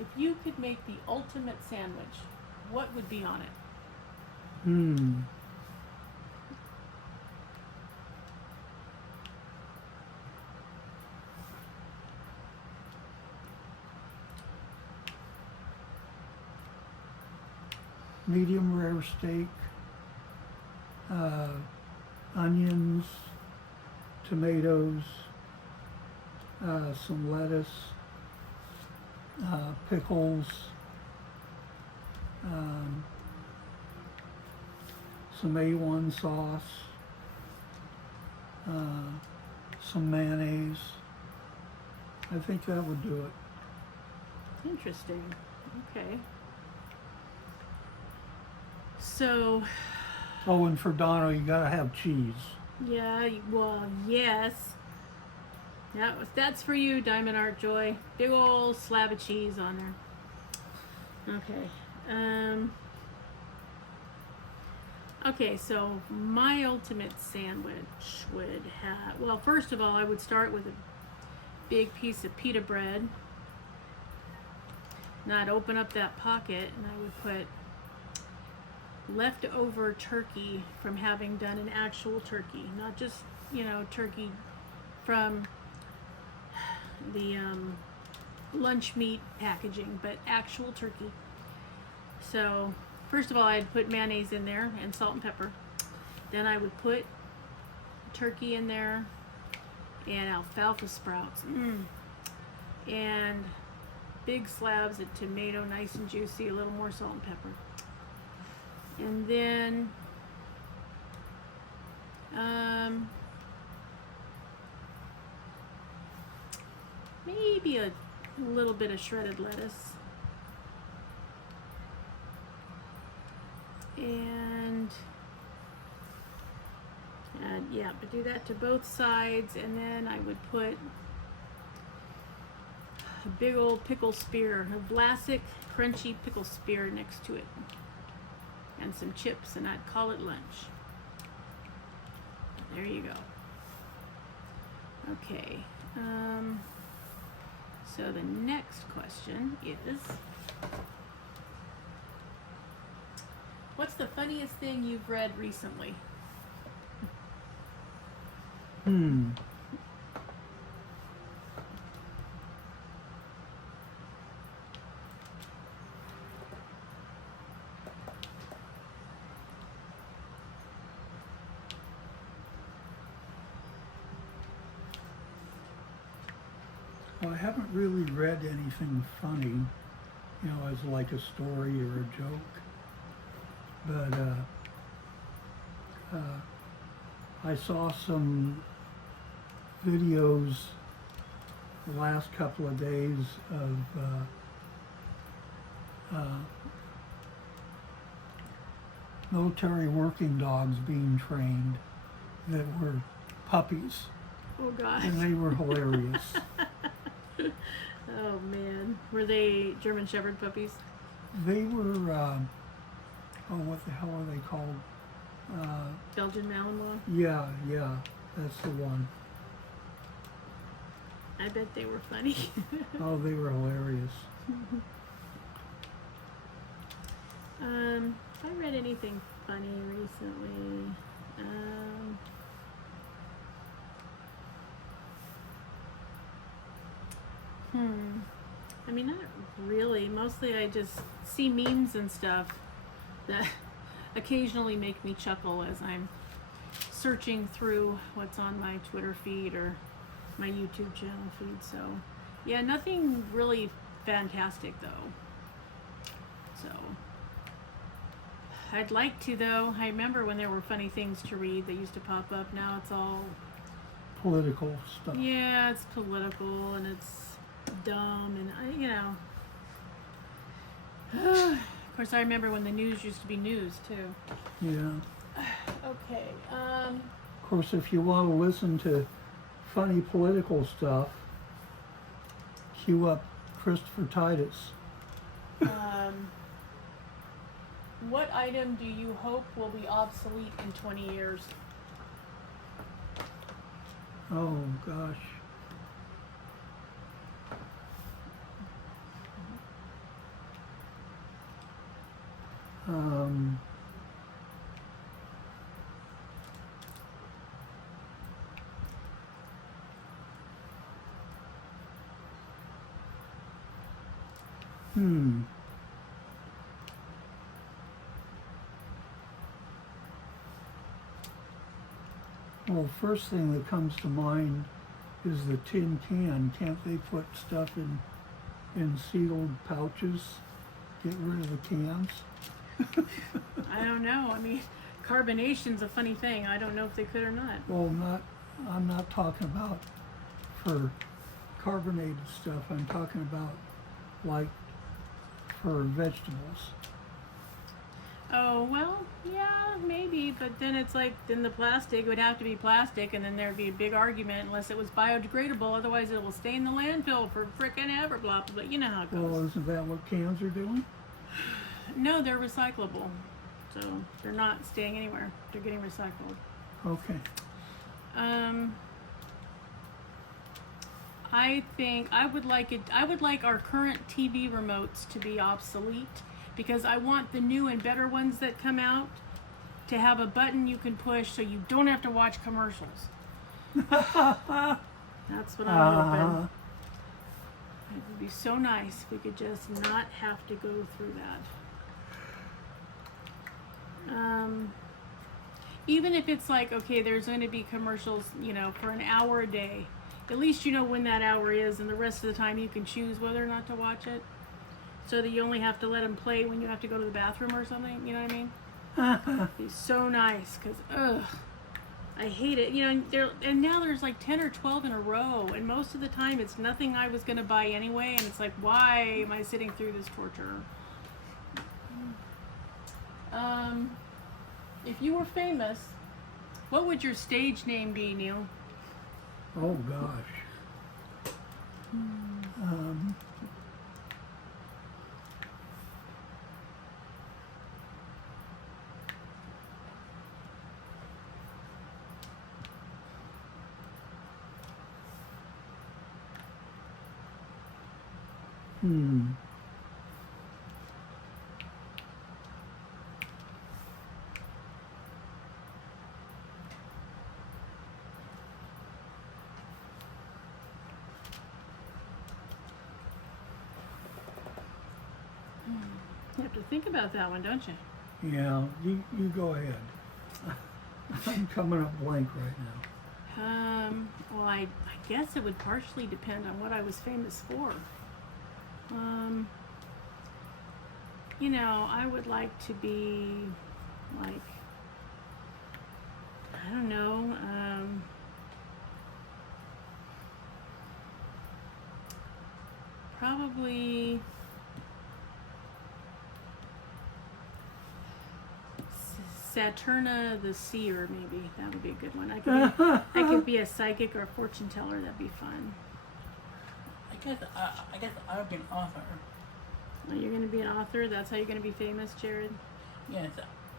If you could make the ultimate sandwich, what would be on it? Medium rare steak, onions, tomatoes, some lettuce, pickles, some A1 sauce, some mayonnaise. I think that would do it. Interesting. Okay. So, Oh, and for Donna, you gotta have cheese. yeah, well, yes. That's for you, Diamond Art Joy. Big old slab of cheese on there. Okay. Okay, so my ultimate sandwich would have, well, first of all, I would start with a big piece of pita bread. And I'd open up that pocket and I would put leftover turkey from having done an actual turkey, not just, turkey from the lunch meat packaging, but actual turkey. So first of all, I'd put mayonnaise in there and salt and pepper. Then I would put turkey in there and alfalfa sprouts. And big slabs of tomato, nice and juicy, a little more salt and pepper. And then maybe a little bit of shredded lettuce. And yeah, but do that to both sides, and then I would put a big old pickle spear, a Vlasic crunchy pickle spear next to it, and some chips, and I'd call it lunch. There you go. Okay. So the next question is, what's the funniest thing you've read recently? Well, I haven't really read anything funny, as like a story or a joke. But I saw some videos the last couple of days of military working dogs being trained that were puppies, Oh gosh. and they were hilarious. Oh man. Were they German Shepherd puppies? They were, what the hell are they called? Belgian Malinois? Yeah, that's the one. I bet they were funny. Oh, they were hilarious. If I read anything funny recently, I mean, not really. Mostly I just see memes and stuff that occasionally make me chuckle as I'm searching through what's on my Twitter feed or my YouTube channel feed. So, yeah, nothing really fantastic though. So, I'd like to though. I remember when there were funny things to read that used to pop up. Now it's all, Political stuff. yeah, it's political and it's dumb and you know. Of course, I remember when the news used to be news too. Yeah. Okay. Of course, if you want to listen to funny political stuff, cue up Christopher Titus. What item do you hope will be obsolete in 20 years? Oh gosh. Um, hmm. Well, first thing that comes to mind is the tin can. Can't they put stuff in sealed pouches? Get rid of the cans? I don't know. I mean, carbonation's a funny thing. I don't know if they could or not. Well, I'm not talking about for carbonated stuff. I'm talking about like for vegetables. Oh, well, yeah, maybe, but then it's like, then the plastic would have to be plastic, and then there'd be a big argument unless it was biodegradable, otherwise it will stay in the landfill for frickin' ever, blah, blah, blah. You know how it goes. Well, isn't that what cans are doing? No, they're recyclable, so they're not staying anywhere. They're getting recycled. Okay. I think I would like our current TV remotes to be obsolete, because I want the new and better ones that come out to have a button you can push so you don't have to watch commercials. That's what I'm hoping. It would be so nice if we could just not have to go through that. Even if it's like, okay, there's going to be commercials, you know, for an hour a day. At least you know when that hour is, and the rest of the time you can choose whether or not to watch it. So that you only have to let them play when you have to go to the bathroom or something. You know what I mean? It'd be so nice, because, ugh, I hate it. You know, and now there's like 10 or 12 in a row, and most of the time it's nothing I was going to buy anyway, and it's like, why am I sitting through this torture? If you were famous, what would your stage name be, Neil? Oh gosh. You have to think about that one, don't you? Yeah, you go ahead. I'm coming up blank right now. Well, I guess it would partially depend on what I was famous for. You know, I would like to be, like, I don't know, probably Saturna the Seer, maybe. That would be a good one. I could be a psychic or a fortune teller. That'd be fun. I guess I would be an author. Oh, you're going to be an author? That's how you're going to be famous, Jared? Yes,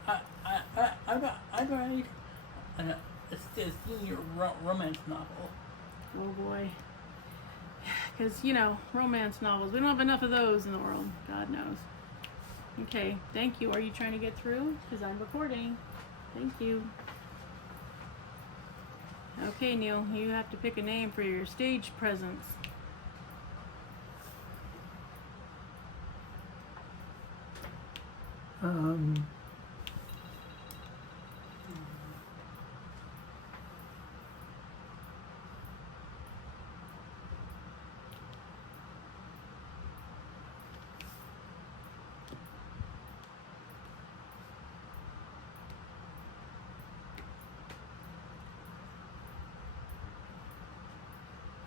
I'd write a senior romance novel. Oh boy. Because, you know, romance novels, we don't have enough of those in the world. God knows. Okay, thank you. Are you trying to get through? Because I'm recording. Thank you. Okay, Neil, you have to pick a name for your stage presence.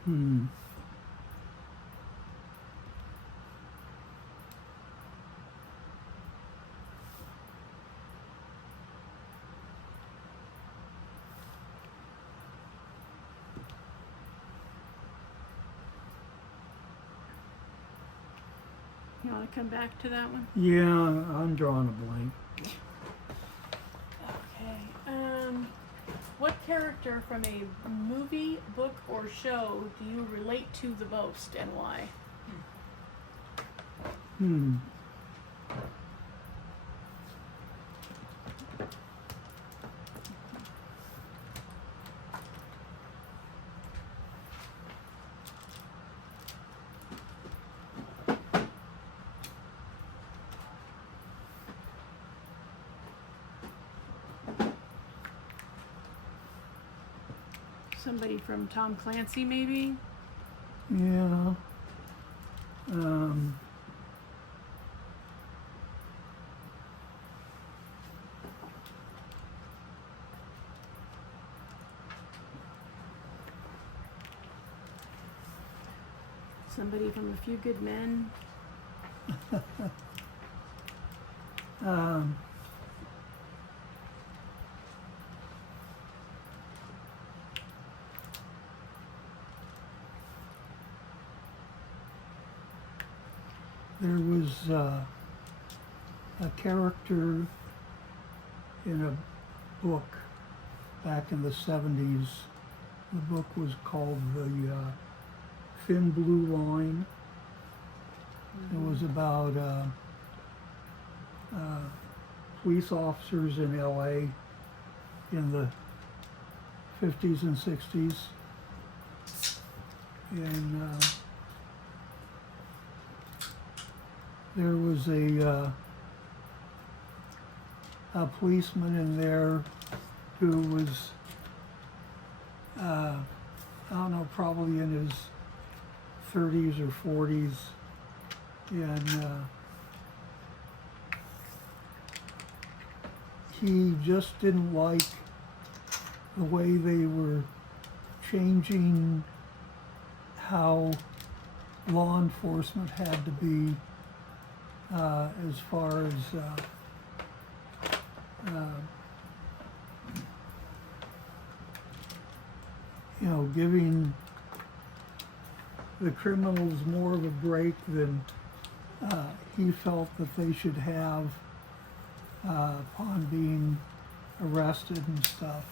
Hmm. You want to come back to that one? Yeah, I'm drawing a blank. Okay. What character from a movie, book, or show do you relate to the most, and why? Hmm. Somebody from Tom Clancy, maybe? Yeah. Somebody from A Few Good Men? Um, there was a character in a book back in the 70s. The book was called The Thin Blue Line. It was about police officers in LA in the 50s and 60s. And there was a policeman in there who was, I don't know, probably in his 30s or 40s. And he just didn't like the way they were changing how law enforcement had to be as far as you know, giving the criminals more of a break than he felt that they should have upon being arrested and stuff.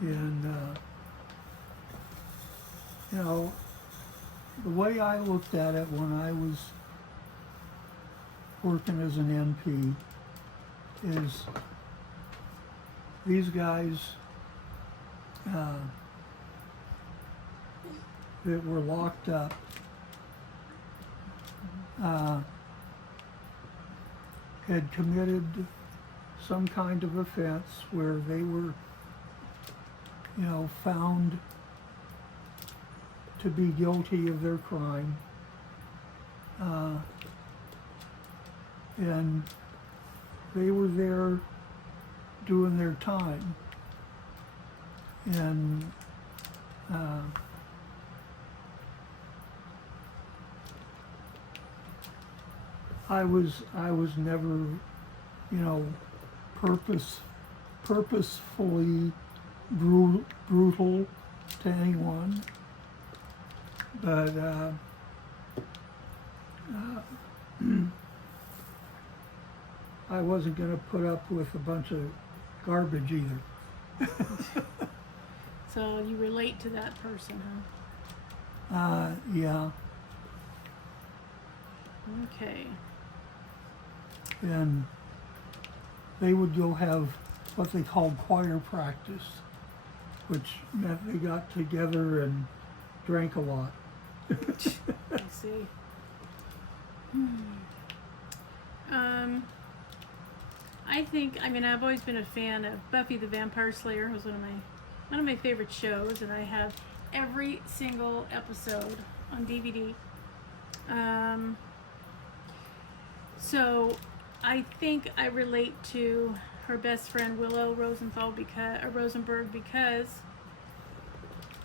And you know, the way I looked at it when I was working as an NP is these guys that were locked up had committed some kind of offense where they were, you know, found to be guilty of their crime, and they were there doing their time, and I was never, you know, purposefully brutal to anyone, but I wasn't going to put up with a bunch of garbage either. So you relate to that person, huh? Yeah, Okay. and they would go have what they called choir practice, which meant they got together and drank a lot. I see. I mean, I've always been a fan of Buffy the Vampire Slayer. It was one of my favorite shows, and I have every single episode on DVD. So I think I relate to her best friend Willow Rosenberg because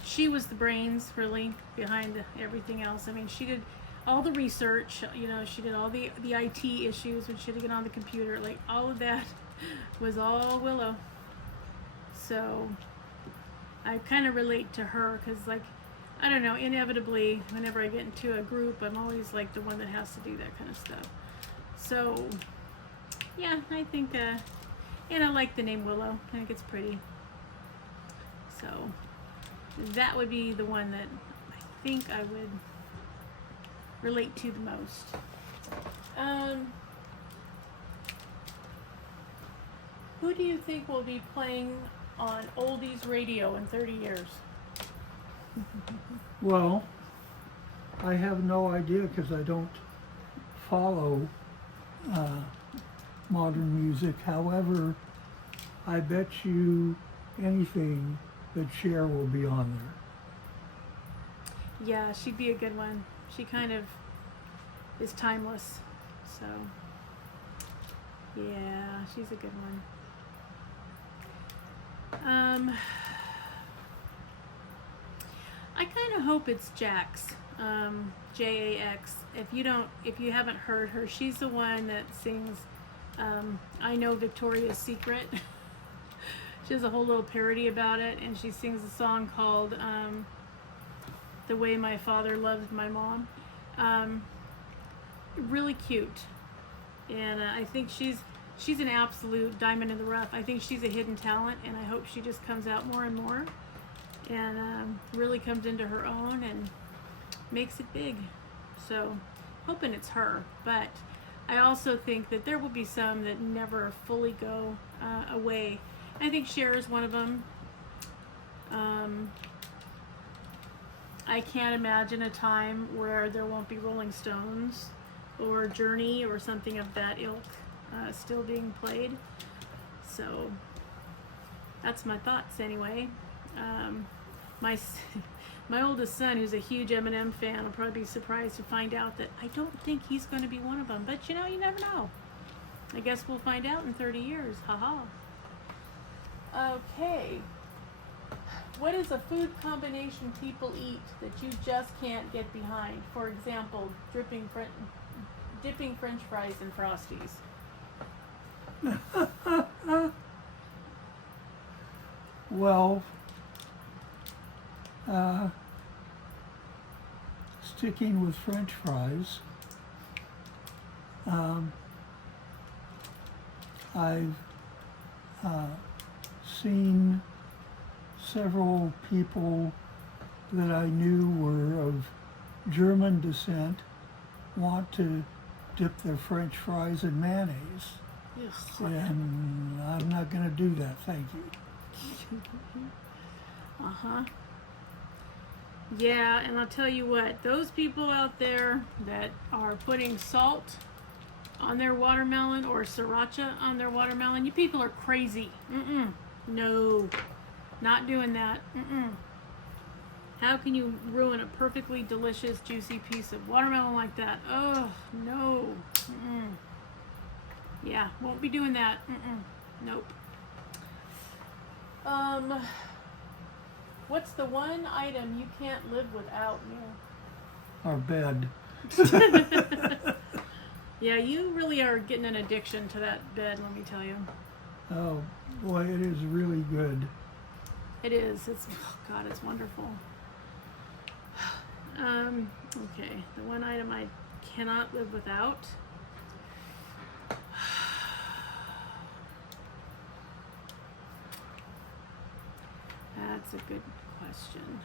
she was the brains really behind everything else. I mean, she did all the research, you know, she did all the IT issues when she had to get on the computer, like all of that was all Willow. So I kind of relate to her because, like, I don't know, inevitably whenever I get into a group, I'm always like the one that has to do that kind of stuff. So yeah, I think and I like the name Willow. I think it's pretty. So that would be the one that I think I would relate to the most. Who do you think will be playing on oldies radio in 30 years? Well, I have no idea because I don't follow modern music. However, I bet you anything that Cher will be on there. Yeah, she'd be a good one. She kind of is timeless. So, yeah, she's a good one. I kind of hope it's Jax, Jax. If you haven't heard her, she's the one that sings I Know Victoria's Secret. She has a whole little parody about it, and she sings a song called The Way My Father Loved My Mom. Really cute, and I think she's an absolute diamond in the rough. I think she's a hidden talent, and I hope she just comes out more and more and really comes into her own and makes it big. So hoping it's her, but I also think that there will be some that never fully go away. I think Cher is one of them. I can't imagine a time where there won't be Rolling Stones or Journey or something of that ilk still being played. So that's my thoughts anyway. My oldest son, who's a huge Eminem fan, will probably be surprised to find out that I don't think he's going to be one of them. But you know, you never know. I guess we'll find out in 30 years. Haha. Okay. What is a food combination people eat that you just can't get behind? For example, dipping French fries in Frosties. Well, sticking with French fries, I've seen several people that I knew were of German descent want to dip their French fries in mayonnaise. And I'm not going to do that, thank you. Uh-huh. Yeah, and I'll tell you what, those people out there that are putting salt on their watermelon or sriracha on their watermelon, you people are crazy. No, not doing that. How can you ruin a perfectly delicious, juicy piece of watermelon like that? Oh, no. Yeah, won't be doing that. Nope. What's the one item you can't live without, Neil? Our bed. Yeah, you really are getting an addiction to that bed, let me tell you. Oh, boy, it is really good. It is. It's, oh God, it's wonderful. Okay, the one item I cannot live without. That's a good question.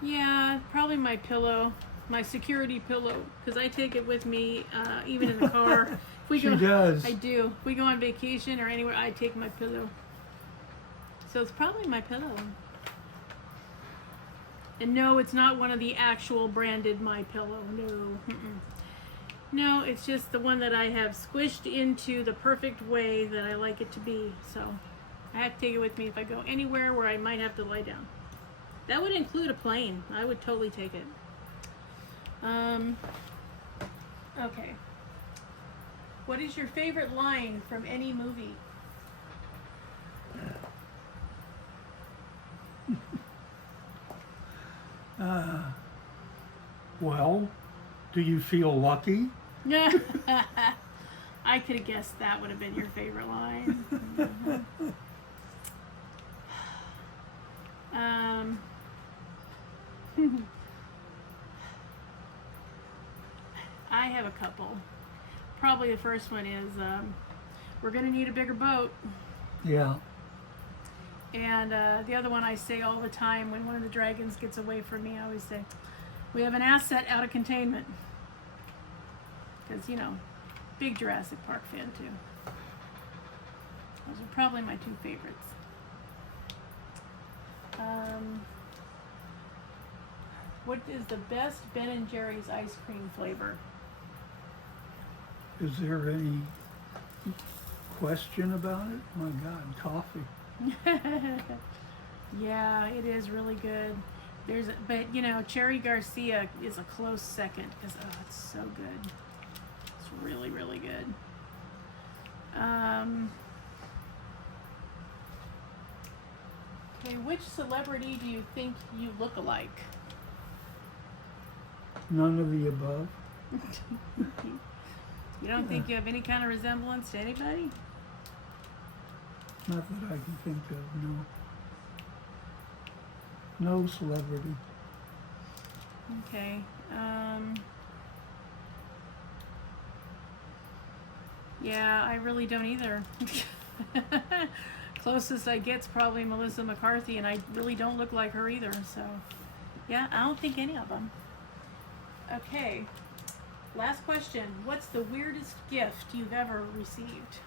Yeah, probably my pillow, my security pillow, because I take it with me even in the car. If we She go, does. I do. If we go on vacation or anywhere, I take my pillow. So it's probably my pillow. And no, it's not one of the actual branded My Pillow. No. No, it's just the one that I have squished into the perfect way that I like it to be. So I have to take it with me if I go anywhere where I might have to lie down. That would include a plane. I would totally take it. Okay. What is your favorite line from any movie? Well, do you feel lucky? I could have guessed that would have been your favorite line. I have a couple. Probably the first one is, we're going to need a bigger boat. Yeah. And the other one I say all the time when one of the dragons gets away from me, I always say, we have an asset out of containment. Because, you know, big Jurassic Park fan too. Those are probably my two favorites. What is the best Ben & Jerry's ice cream flavor? Is there any question about it? My God, coffee. Yeah, it is really good. But you know, Cherry Garcia is a close second because it's so good. It's really, really good. Okay, which celebrity do you think you look alike? None of the above. You don't think you have any kind of resemblance to anybody? Not that I can think of, no. No celebrity. Okay. Yeah, I really don't either. Closest I get's probably Melissa McCarthy, and I really don't look like her either. So, yeah, I don't think any of them. Okay. Last question. What's the weirdest gift you've ever received?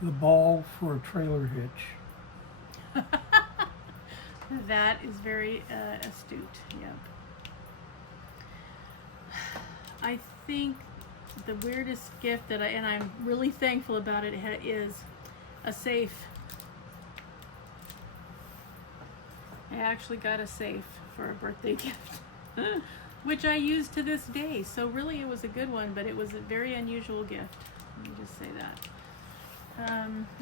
The ball for a trailer hitch. That is very astute. Yep. I think the weirdest gift and I'm really thankful about it, is a safe. I actually got a safe for a birthday gift, which I use to this day. So really, it was a good one, but it was a very unusual gift. Let me just say that.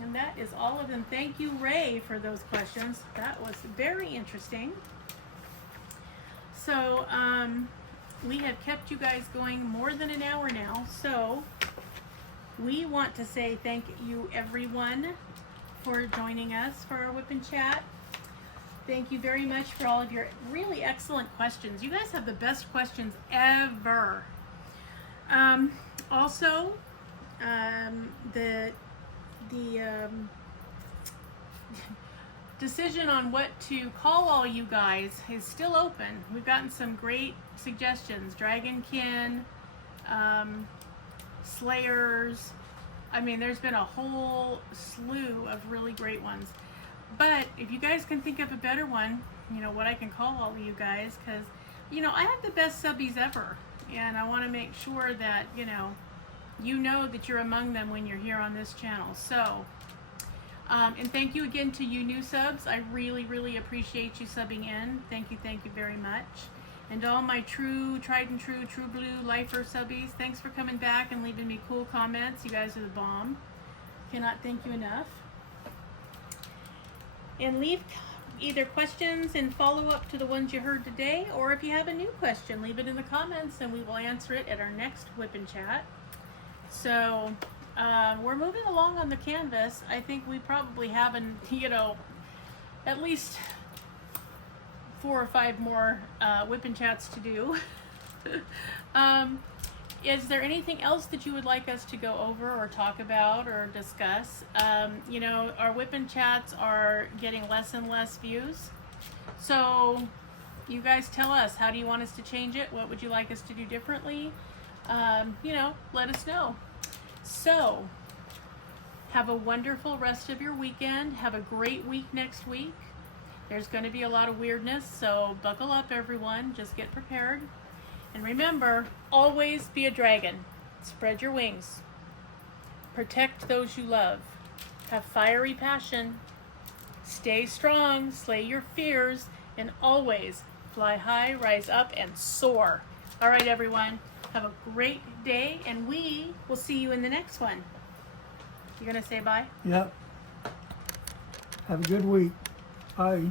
And that is all of them. Thank you, Ray, for those questions. That was very interesting. So, we have kept you guys going more than an hour now. So, we want to say thank you, everyone, for joining us for our WIP N Chat. Thank you very much for all of your really excellent questions. You guys have the best questions ever. Also, the decision on what to call all you guys is still open. We've gotten some great suggestions. Dragonkin, Slayers. I mean, there's been a whole slew of really great ones. But if you guys can think of a better one, you know, what I can call all of you guys, because, you know, I have the best subbies ever. And I want to make sure that, you know that you're among them when you're here on this channel. So, and thank you again to you new subs. I really, really appreciate you subbing in. Thank you very much. And all my tried and true blue lifer subbies, thanks for coming back and leaving me cool comments. You guys are the bomb. Cannot thank you enough. And leave either questions and follow up to the ones you heard today, or if you have a new question, leave it in the comments and we will answer it at our next WIP N Chat. So, we're moving along on the canvas. I think we probably have, at least 4 or 5 more WIP N Chats to do. Is there anything else that you would like us to go over or talk about or discuss? Our WIP N Chats are getting less and less views. So, you guys tell us, how do you want us to change it? What would you like us to do differently? Let us know. So, have a wonderful rest of your weekend. Have a great week next week. There's going to be a lot of weirdness, so buckle up, everyone. Just get prepared. And remember, always be a dragon. Spread your wings. Protect those you love. Have fiery passion. Stay strong, slay your fears, and always fly high, rise up, and soar. All right, everyone. Have a great day, and we will see you in the next one. You're going to say bye? Yep. Have a good week. Bye.